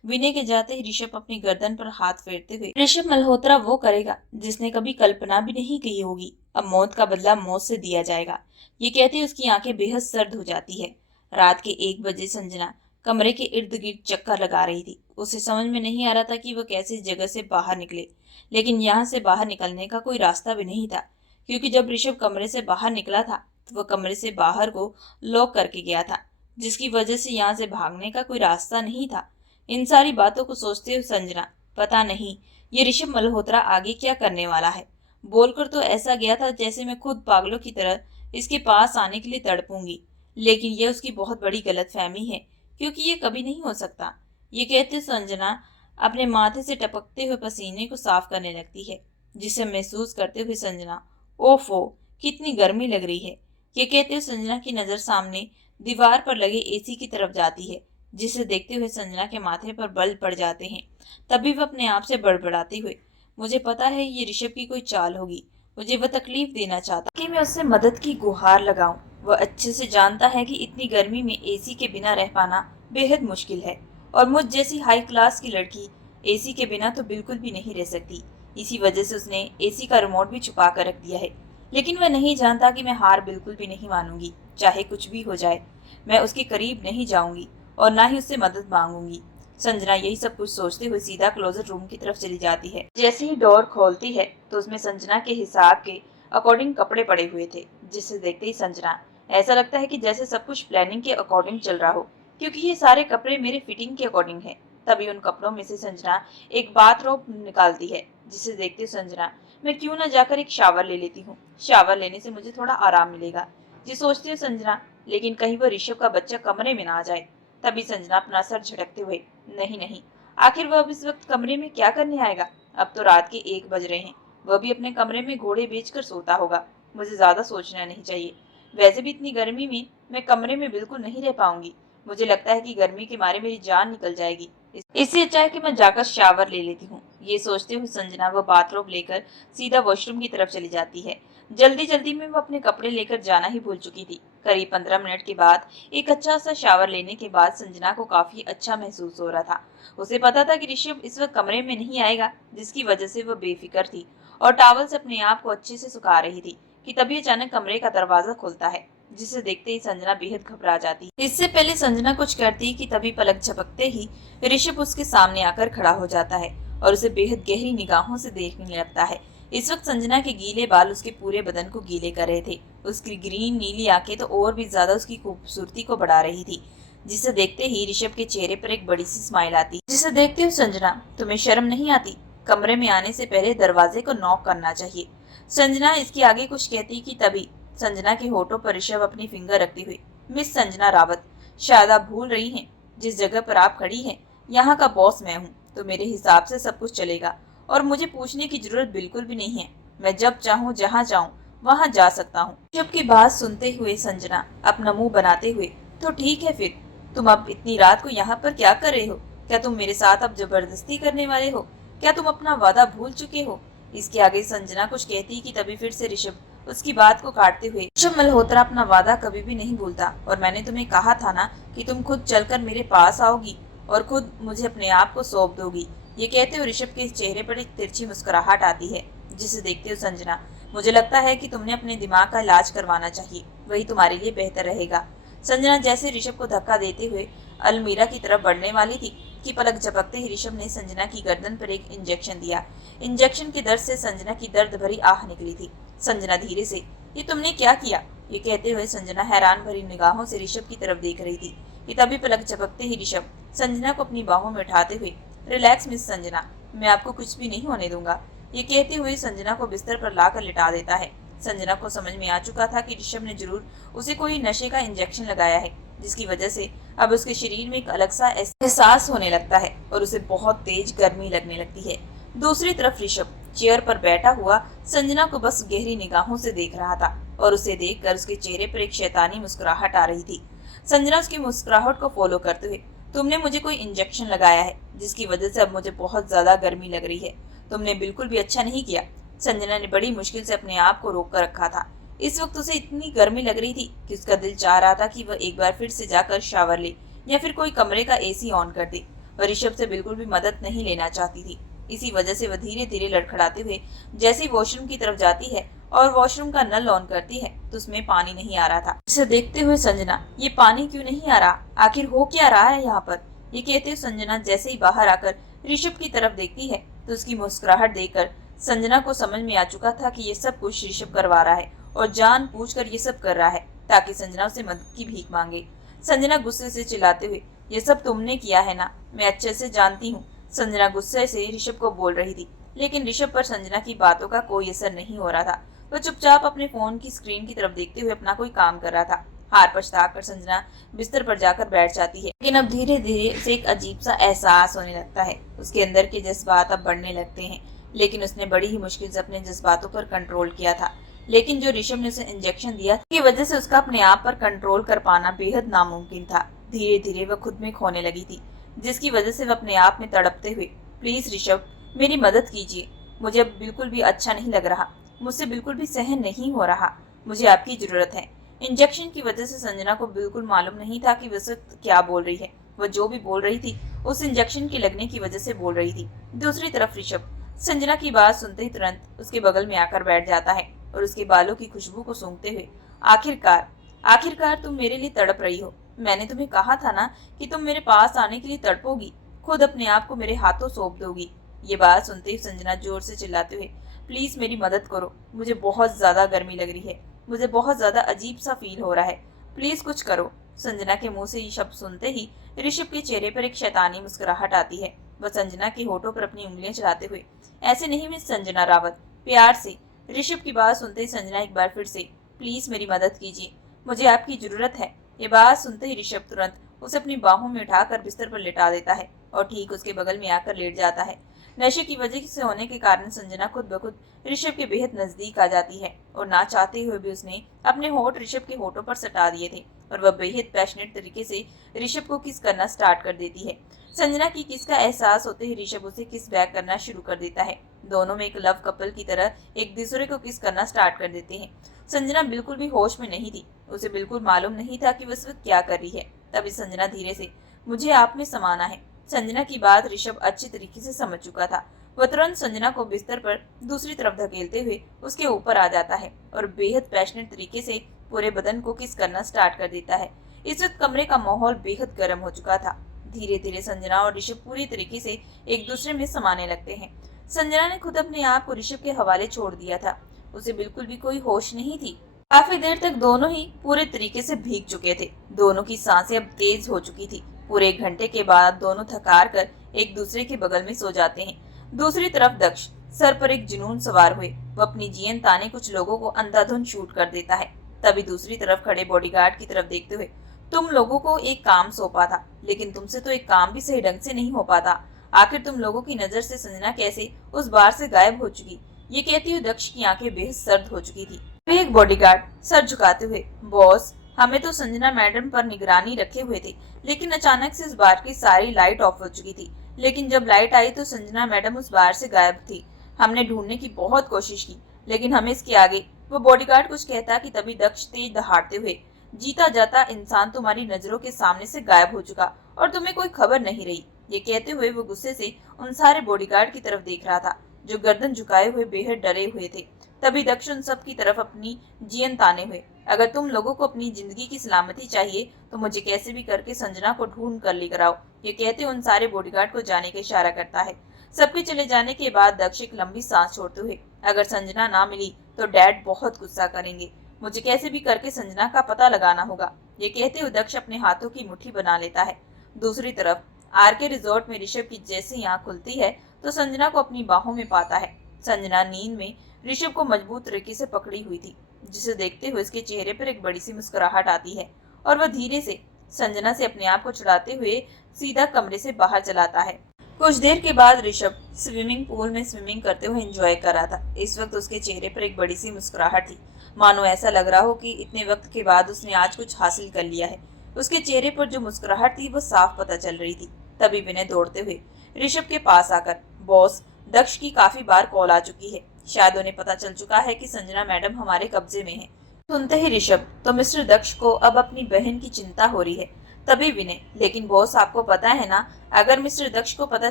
विनय के जाते ही ऋषभ अपनी गर्दन पर हाथ फेरते हुए, ऋषभ मल्होत्रा वो करेगा जिसने कभी कल्पना भी नहीं की होगी। अब मौत का बदला मौत से दिया जाएगा। ये कहते ही उसकी आंखें बेहद सर्द हो जाती है। रात के 1 बजे संजना कमरे के इर्द गिर्द चक्कर लगा रही थी। उसे समझ में नहीं आ रहा था कि वह कैसे इस जगह से बाहर निकले, लेकिन यहाँ से बाहर निकलने का कोई रास्ता भी नहीं था, क्योंकि जब ऋषभ कमरे से बाहर निकला था तो वह कमरे से बाहर को लॉक करके गया था, जिसकी वजह से यहाँ से भागने का कोई रास्ता नहीं था। इन सारी बातों को सोचते हुए संजना, पता नहीं ये ऋषभ मल्होत्रा आगे क्या करने वाला है। बोलकर तो ऐसा गया था जैसे मैं खुद पागलों की तरह इसके पास आने के लिए तड़पूंगी, लेकिन यह उसकी बहुत बड़ी गलतफहमी है, क्योंकि ये कभी नहीं हो सकता। ये कहते संजना अपने माथे से टपकते हुए पसीने को साफ करने लगती है, जिसे महसूस करते हुए संजना, ओफो, कितनी गर्मी लग रही है। ये कहते हुए संजना की नजर सामने दीवार पर लगे एसी की तरफ जाती है, जिसे देखते हुए संजना के माथे पर बल पड़ जाते हैं। तभी वह अपने आप से बड़बड़ाते हुए, मुझे पता है ये ऋषभ की कोई चाल होगी, मुझे वह तकलीफ देना चाहता कि मैं उससे मदद की गुहार लगाऊं। वह अच्छे से जानता है कि इतनी गर्मी में एसी के बिना रह पाना बेहद मुश्किल है, और मुझ जैसी हाई क्लास की लड़की एसी के बिना तो बिल्कुल भी नहीं रह सकती। इसी वजह से उसने एसी का रिमोट भी छुपा कर रख दिया है। लेकिन वह नहीं जानता कि मैं हार बिल्कुल भी नहीं मानूंगी, चाहे कुछ भी हो जाए। मैं उसके करीब नहीं जाऊंगी और ना ही उससे मदद मांगूंगी। संजना यही सब कुछ सोचते हुए सीधा क्लोजेट रूम की तरफ चली जाती है। जैसे ही डोर खोलती है तो उसमें संजना के हिसाब के अकॉर्डिंग कपड़े पड़े हुए थे, जिसे देखते ही संजना, ऐसा लगता है कि जैसे सब कुछ प्लानिंग के अकॉर्डिंग चल रहा हो, क्योंकि ये सारे कपड़े मेरे फिटिंग के अकॉर्डिंग है। तभी उन कपड़ों में से संजना एक बाथरोब निकालती है, जिसे देखते संजना, मैं क्यों ना जाकर एक शावर ले लेती हूँ, शावर लेने से मुझे थोड़ा आराम मिलेगा। ये सोचती है संजना, लेकिन कहीं वो ऋषभ का बच्चा कमरे में ना आ जाए। तभी संजना अपना सर झटकते हुए, नहीं नहीं, आखिर वह अब इस वक्त कमरे में क्या करने आएगा? अब तो रात के 1 बज रहे हैं, वह भी अपने कमरे में घोड़े बेचकर सोता होगा। मुझे ज्यादा सोचना नहीं चाहिए। वैसे भी इतनी गर्मी में मैं कमरे में बिल्कुल नहीं रह पाऊंगी। मुझे लगता है कि गर्मी के मारे मेरी जान निकल जाएगी। इससे अच्छा है कि मैं जाकर शावर ले लेती हूँ। ये सोचते हुए संजना वह बाथरोब लेकर सीधा वॉशरूम की तरफ चली जाती है। जल्दी जल्दी में वो अपने कपड़े लेकर जाना ही भूल चुकी थी। करीब 15 मिनट के बाद एक अच्छा सा शावर लेने के बाद संजना को काफी अच्छा महसूस हो रहा था। उसे पता था कि ऋषभ इस वक्त कमरे में नहीं आएगा, जिसकी वजह से वह बेफिक्र थी और टॉवल से अपने आप को अच्छे से सुखा रही थी कि तभी अचानक कमरे का दरवाजा खुलता है, जिसे देखते ही संजना बेहद घबरा जाती। इससे पहले संजना कुछ करती कि तभी पलक झपकते ही ऋषभ उसके सामने आकर खड़ा हो जाता है और उसे बेहद गहरी निगाहों से देखने लगता है। इस वक्त संजना के गीले बाल उसके पूरे बदन को गीले कर रहे थे। उसकी ग्रीन नीली आंखें तो और भी ज्यादा उसकी खूबसूरती को बढ़ा रही थी, जिसे देखते ही ऋषभ के चेहरे पर एक बड़ी सी स्माइल आती, जिसे देखते हुए संजना, तुम्हें शर्म नहीं आती? कमरे में आने से पहले दरवाजे को नॉक करना चाहिए। संजना इसके आगे कुछ कहती कि तभी संजना के होठों पर ऋषभ अपनी फिंगर रखती हुई, मिस संजना रावत, शायद आप भूल रही हैं, जिस जगह पर आप खड़ी हैं यहाँ का बॉस मैं हूँ, तो मेरे हिसाब से सब कुछ चलेगा और मुझे पूछने की जरूरत बिल्कुल भी नहीं है। मैं जब चाहूँ जहाँ चाहूँ वहाँ जा सकता हूँ। ऋषभ की बात सुनते हुए संजना अपना मुंह बनाते हुए, तो ठीक है, फिर तुम अब इतनी रात को यहाँ पर क्या कर रहे हो? क्या तुम मेरे साथ अब जबरदस्ती करने वाले हो? क्या तुम अपना वादा भूल चुके हो? इसके आगे संजना कुछ कहती कि तभी फिर से ऋषभ उसकी बात को काटते हुए, ऋषभ मल्होत्रा अपना वादा कभी भी नहीं भूलता और मैंने तुम्हें कहा था ना कि तुम खुद चलकर मेरे पास आओगी और खुद मुझे अपने आप को सौंप दोगी। ये कहते हुए ऋषभ के चेहरे पर एक तिरछी मुस्कुराहट आती है, जिसे देखते हुए संजना, मुझे लगता है कि तुमने अपने दिमाग का इलाज करवाना चाहिए, वही तुम्हारे लिए बेहतर रहेगा। संजना जैसे ऋषभ को धक्का देते हुए अलमीरा की तरफ बढ़ने वाली थी कि पलक झपकते ही ऋषभ ने संजना की गर्दन पर एक इंजेक्शन दिया। इंजेक्शन के दर्द से संजना की दर्द भरी आह निकली थी। संजना धीरे से, ये तुमने क्या किया? ये कहते हुए संजना हैरान भरी निगाहों से ऋषभ की तरफ देख रही थी कि तभी पलक झपकते ही ऋषभ संजना को अपनी बाहों में उठाते हुए, रिलैक्स मिस संजना, मैं आपको कुछ भी नहीं होने दूंगा। ये कहते हुए संजना को बिस्तर पर लाकर लिटा देता है। संजना को समझ में आ चुका था कि ऋषभ ने जरूर उसे कोई नशे का इंजेक्शन लगाया है, जिसकी वजह से अब उसके शरीर में एक अलग सा एहसास होने लगता है और उसे बहुत तेज गर्मी लगने लगती है। दूसरी तरफ ऋषभ चेयर पर बैठा हुआ संजना को बस गहरी निगाहों से देख रहा था और उसे देखकर उसके चेहरे पर एक शैतानी मुस्कुराहट आ रही थी। संजना उसकी मुस्कुराहट को फॉलो करते हुए, तुमने मुझे कोई इंजेक्शन लगाया है जिसकी वजह से अब मुझे बहुत ज्यादा गर्मी लग रही है। तुमने बिल्कुल भी अच्छा नहीं किया। संजना ने बड़ी मुश्किल से अपने आप को रोक कर रखा था। इस वक्त उसे इतनी गर्मी लग रही थी कि उसका दिल चाह रहा था कि वह एक बार फिर से जाकर शावर ले या फिर कोई कमरे का एसी ऑन कर दे। वह ऋषभ से बिल्कुल भी मदद नहीं लेना चाहती थी। इसी वजह से वह धीरे धीरे लड़खड़ाते हुए जैसे ही वॉशरूम की तरफ जाती है और वॉशरूम का नल ऑन करती है तो उसमें पानी नहीं आ रहा था। इसे देखते हुए संजना, ये पानी क्यों नहीं आ रहा? आखिर हो क्या रहा है यहाँ पर? ये कहते हुए संजना जैसे ही बाहर आकर ऋषभ की तरफ देखती है तो उसकी मुस्कुराहट देखकर संजना को समझ में आ चुका था कि ये सब कुछ ऋषभ करवा रहा है और जानबूझकर ये सब कर रहा है ताकि संजना उसे मदद की भीख मांगे। संजना गुस्से से चिल्लाते हुए, ये सब तुमने किया है ना, मैं अच्छे से जानती हूँ। संजना गुस्से से ऋषभ को बोल रही थी, लेकिन ऋषभ पर संजना की बातों का कोई असर नहीं हो रहा था। वह चुपचाप अपने फोन की स्क्रीन की तरफ देखते हुए अपना कोई काम कर रहा था। हार पछताकर संजना बिस्तर पर जाकर बैठ जाती है, लेकिन अब धीरे धीरे उसे एक अजीब सा एहसास होने लगता है। उसके अंदर के जज्बात अब बढ़ने लगते हैं, लेकिन उसने बड़ी ही मुश्किल से अपने जज्बातों पर कंट्रोल किया था। लेकिन जो ऋषभ ने उसे इंजेक्शन दिया की वजह से उसका अपने आप पर कंट्रोल कर पाना बेहद नामुमकिन था। धीरे धीरे वह खुद में खोने लगी थी, जिसकी वजह से वह अपने आप में तड़पते हुए, प्लीज ऋषभ, मेरी मदद कीजिए, मुझे अब बिल्कुल भी अच्छा नहीं लग रहा, मुझसे बिल्कुल भी सहन नहीं हो रहा, मुझे आपकी जरूरत है। इंजेक्शन की वजह से संजना को बिल्कुल मालूम नहीं था कि वह क्या बोल रही है। वह जो भी बोल रही थी उस इंजेक्शन के लगने की वजह से बोल रही थी। दूसरी तरफ ऋषभ संजना की बात सुनते ही तुरंत उसके बगल में आकर बैठ जाता है और उसके बालों की खुशबू को सूंघते हुए, आखिरकार तुम मेरे लिए तड़प रही हो। मैंने तुम्हें कहा था ना कि तुम मेरे पास आने के लिए तड़पोगी, खुद अपने आप को मेरे हाथों सौंप दोगी। ये बात सुनते ही संजना जोर से चिल्लाते हुए, प्लीज मेरी मदद करो, मुझे बहुत ज्यादा गर्मी लग रही है, मुझे बहुत ज्यादा अजीब सा फील हो रहा है, प्लीज कुछ करो। संजना के मुंह से ये शब्द सुनते ही ऋषभ के चेहरे पर एक शैतानी मुस्कुराहट आती है। वह संजना के होठों पर अपनी उंगलियां चलाते हुए, ऐसे नहीं मिस संजना रावत, प्यार से। ऋषभ की बात सुनते ही संजना एक बार फिर से, प्लीज मेरी मदद कीजिए, मुझे आपकी जरूरत है। ये बात सुनते ही ऋषभ तुरंत उसे अपनी बाहों में उठाकर बिस्तर पर लिटा देता है और ठीक उसके बगल में आकर लेट जाता है। नशे की वजह से होने के कारण संजना खुद ब खुद ऋषभ के बेहद नजदीक आ जाती है और ना चाहते हुए भी उसने अपने होठ ऋषभ के होठों पर सटा दिए थे और वह बेहद पैशनेट तरीके से ऋषभ को किस करना स्टार्ट कर देती है। संजना की किस का एहसास होते ही ऋषभ उसे किस बैक करना शुरू कर देता है। दोनों में एक लव कपल की तरह एक दूसरे को किस करना स्टार्ट कर देते हैं। संजना बिल्कुल भी होश में नहीं थी, उसे बिल्कुल मालूम नहीं था कि वह इस वक्त क्या कर रही है। तभी संजना धीरे से, मुझे आप में समाना है। संजना की बात ऋषभ अच्छी तरीके से समझ चुका था। वह तुरंत संजना को बिस्तर पर दूसरी तरफ धकेलते हुए उसके ऊपर आ जाता है और बेहद पैशनेट तरीके से पूरे बदन को किस करना स्टार्ट कर देता है। इस वक्त कमरे का माहौल बेहद गर्म हो चुका था। धीरे धीरे संजना और ऋषभ पूरी तरीके से एक दूसरे में समाने लगते हैं। संजना ने खुद अपने आप को ऋषभ के हवाले छोड़ दिया था, उसे बिल्कुल भी कोई होश नहीं थी। काफी देर तक दोनों ही पूरे तरीके से भीग चुके थे। दोनों की सांसें अब तेज हो चुकी थी। पूरे 1 घंटे के बाद दोनों थकार कर एक दूसरे के बगल में सो जाते हैं। दूसरी तरफ दक्ष सर पर एक जुनून सवार हुए वो अपनी जीएन ताने कुछ लोगों को अंधाधुंध शूट कर देता है। तभी दूसरी तरफ खड़े बॉडीगार्ड की तरफ देखते हुए, तुम लोगों को एक काम सौंपा था, लेकिन तुमसे तो एक काम भी सही ढंग से नहीं हो पाता। आखिर तुम लोगों की नजर से संजना कैसे उस बार से गायब हो चुकी? ये कहती हुई दक्ष की आंखें बेहद सर्द हो चुकी थी। एक बॉडीगार्ड सर झुकाते हुए, बॉस, हमें तो संजना मैडम पर निगरानी रखे हुए थे, लेकिन अचानक से इस बार की सारी लाइट ऑफ हो चुकी थी। लेकिन जब लाइट आई तो संजना मैडम उस बार से गायब थी। हमने ढूंढने की बहुत कोशिश की, लेकिन हमें इसके आगे वो बॉडीगार्ड कुछ कहता कि तभी दक्ष तेज दहाड़ते हुए, जीता जाता इंसान तुम्हारी नजरों के सामने से गायब हो चुका और तुम्हें कोई खबर नहीं रही। ये कहते हुए वो गुस्से से उन सारे बॉडीगार्ड की तरफ देख रहा था जो गर्दन झुकाए हुए बेहद डरे हुए थे। तभी दक्ष उन सब की तरफ अपनी जियन ताने हुए, अगर तुम लोगों को अपनी जिंदगी की सलामती चाहिए तो मुझे कैसे भी करके संजना को ढूंढ कर लेकर आओ। ये कहते उन सारे बॉडीगार्ड को जाने का इशारा करता है। सबके चले जाने के बाद दक्ष एक लंबी सांस छोड़ते हुए, अगर संजना ना मिली तो डैड बहुत गुस्सा करेंगे, मुझे कैसे भी करके संजना का पता लगाना होगा। ये कहते हुए दक्ष अपने हाथों की मुट्ठी बना लेता है। दूसरी तरफ आरके रिजॉर्ट में ऋषभ की जैसे आंख खुलती है तो संजना को अपनी बाहों में पाता है। संजना नींद में ऋषभ को मजबूत तरीके से पकड़ी हुई थी, जिसे देखते हुए उसके चेहरे पर एक बड़ी सी मुस्कुराहट आती है और वह धीरे से संजना से अपने आप को छुड़ाते हुए सीधा कमरे से बाहर चलाता है। कुछ देर के बाद ऋषभ स्विमिंग पूल में स्विमिंग करते हुए एंजॉय कर रहा था। इस वक्त उसके चेहरे पर एक बड़ी सी मुस्कुराहट थी, मानो ऐसा लग रहा हो कि इतने वक्त के बाद उसने आज कुछ हासिल कर लिया है। उसके चेहरे पर जो मुस्कुराहट थी वो साफ पता चल रही थी। तभी विनय दौड़ते हुए ऋषभ के पास आकर, बॉस, दक्ष की काफी बार कॉल आ चुकी है, शायद उन्हें पता चल चुका है कि संजना मैडम हमारे कब्जे में है। सुनते ही ऋषभ तो मिस्टर दक्ष को अब अपनी बहन की चिंता हो रही है। तभी विनय, लेकिन बॉस आपको पता है ना, अगर मिस्टर दक्ष को पता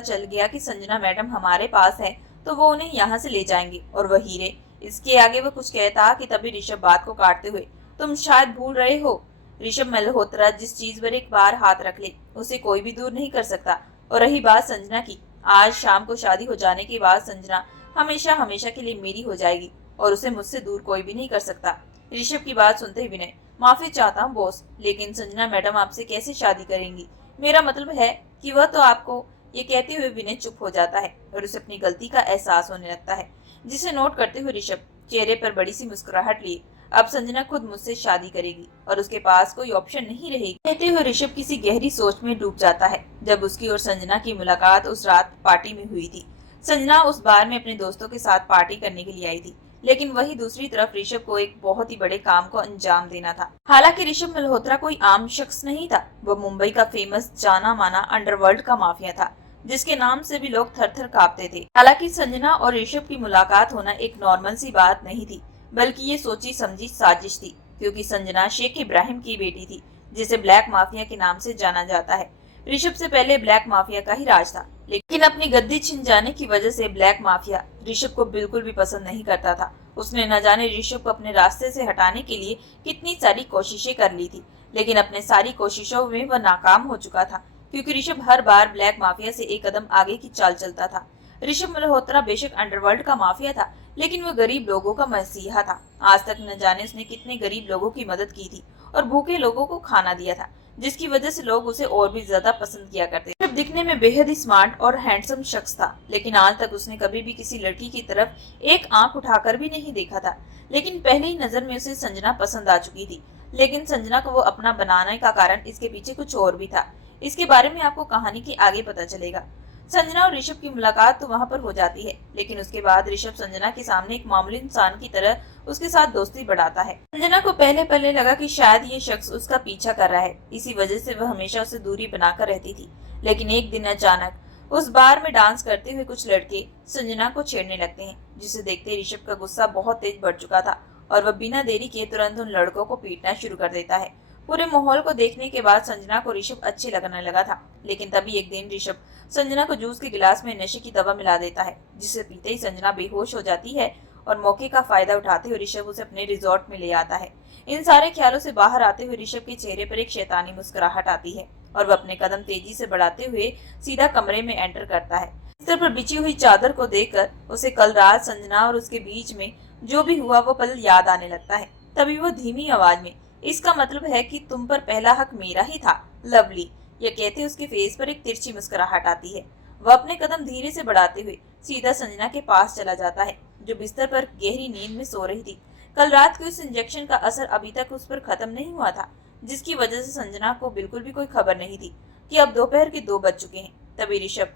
चल गया कि संजना मैडम हमारे पास है तो वो उन्हें यहाँ से ले जाएंगे और वह हीरे। इसके आगे वो कुछ कहता कि तभी ऋषभ बात को काटते हुए, तुम शायद भूल रहे हो, ऋषभ मल्होत्रा जिस चीज पर एक बार हाथ रख ले उसे कोई भी दूर नहीं कर सकता। और रही बात संजना की, आज शाम को शादी हो जाने के बाद संजना हमेशा हमेशा के लिए मेरी हो जाएगी और उसे मुझसे दूर कोई भी नहीं कर सकता। ऋषभ की बात सुनते ही विनय, माफी चाहता हूँ बॉस, लेकिन संजना मैडम आपसे कैसे शादी करेंगी, मेरा मतलब है कि वह तो आपको। ये कहते हुए विनय चुप हो जाता है और उसे अपनी गलती का एहसास होने लगता है, जिसे नोट करते हुए ऋषभ चेहरे पर बड़ी सी मुस्कुराहट लिए, अब संजना खुद मुझसे शादी करेगी और उसके पास कोई ऑप्शन नहीं रहेगी। कहते हुए ऋषभ किसी गहरी सोच में डूब जाता है। जब उसकी और संजना की मुलाकात उस रात पार्टी में हुई थी। संजना उस बार में अपने दोस्तों के साथ पार्टी करने के लिए आई थी, लेकिन वही दूसरी तरफ ऋषभ को एक बहुत ही बड़े काम को अंजाम देना था। हालांकि ऋषभ मल्होत्रा कोई आम शख्स नहीं था, वह मुंबई का फेमस जाना माना अंडरवर्ल्ड का माफिया था, जिसके नाम से भी लोग थर थर कांपते थे। हालांकि संजना और ऋषभ की मुलाकात होना एक नॉर्मल सी बात नहीं थी, बल्कि ये सोची समझी साजिश थी, क्योंकि संजना शेख इब्राहिम की बेटी थी, जिसे ब्लैक माफिया के नाम से जाना जाता है। ऋषभ से पहले ब्लैक माफिया का ही राज था, लेकिन अपनी गद्दी छिन जाने की वजह से ब्लैक माफिया ऋषभ को बिल्कुल भी पसंद नहीं करता था। उसने न जाने ऋषभ को अपने रास्ते से हटाने के लिए कितनी सारी कोशिशें कर ली थी, लेकिन अपने सारी कोशिशों में वह नाकाम हो चुका था, क्योंकि ऋषभ हर बार ब्लैक माफिया से एक कदम आगे की चाल चलता था। ऋषभ मल्होत्रा बेशक अंडरवर्ल्ड का माफिया था, लेकिन वह गरीब लोगों का मसीहा था। आज तक न जाने उसने कितने गरीब लोगों की मदद की थी और भूखे लोगों को खाना दिया था, जिसकी वजह से लोग उसे और भी ज्यादा पसंद किया करते। ऋषभ दिखने में बेहद ही स्मार्ट और हैंडसम शख्स था, लेकिन आज तक उसने कभी भी किसी लड़की की तरफ एक आंख उठाकर भी नहीं देखा था। लेकिन पहली ही नजर में उसे संजना पसंद आ चुकी थी, लेकिन संजना को वो अपना बनाने का कारण इसके पीछे कुछ और भी था। इसके बारे में आपको कहानी के आगे पता चलेगा। संजना और ऋषभ की मुलाकात तो वहां पर हो जाती है, लेकिन उसके बाद ऋषभ संजना के सामने एक मामूली इंसान की तरह उसके साथ दोस्ती बढ़ाता है। संजना को पहले पहले लगा कि शायद ये शख्स उसका पीछा कर रहा है, इसी वजह से वह हमेशा उसे दूरी बनाकर रहती थी। लेकिन एक दिन अचानक उस बार में डांस करते हुए कुछ लड़के संजना को छेड़ने लगते हैं, जिसे देखते ऋषभ का गुस्सा बहुत तेज बढ़ चुका था और वह बिना देरी किए तुरंत उन लड़कों को पीटना शुरू कर देता है। पूरे माहौल को देखने के बाद संजना को ऋषभ अच्छे लगने लगा था, लेकिन तभी एक दिन ऋषभ संजना को जूस के गिलास में नशे की दवा मिला देता है, जिसे पीते ही संजना बेहोश हो जाती है और मौके का फायदा उठाते हुए ऋषभ उसे अपने रिजॉर्ट में ले आता है। इन सारे ख्यालों से बाहर आते हुए ऋषभ के चेहरे पर एक शैतानी मुस्कुराहट आती है और वह अपने कदम तेजी से बढ़ाते हुए सीधा कमरे में एंटर करता है। बिस्तर पर बिछी हुई चादर को देखकर उसे कल रात संजना और उसके बीच में जो भी हुआ वो पल याद आने लगता है। तभी वो धीमी आवाज में, इसका मतलब है कि तुम पर पहला हक मेरा ही था, लवली, यह कहते उसके फेस पर एक तिरछी मुस्कुराहट आती है। वह अपने कदम धीरे से बढ़ाते हुए सीधा संजना के पास चला जाता है, जो बिस्तर पर गहरी नींद में सो रही थी। कल रात के उस इंजेक्शन का असर अभी तक उस पर खत्म नहीं हुआ था, जिसकी वजह से संजना को बिल्कुल भी कोई खबर नहीं थी कि अब दोपहर के 2 बज चुके हैं। तभी ऋषभ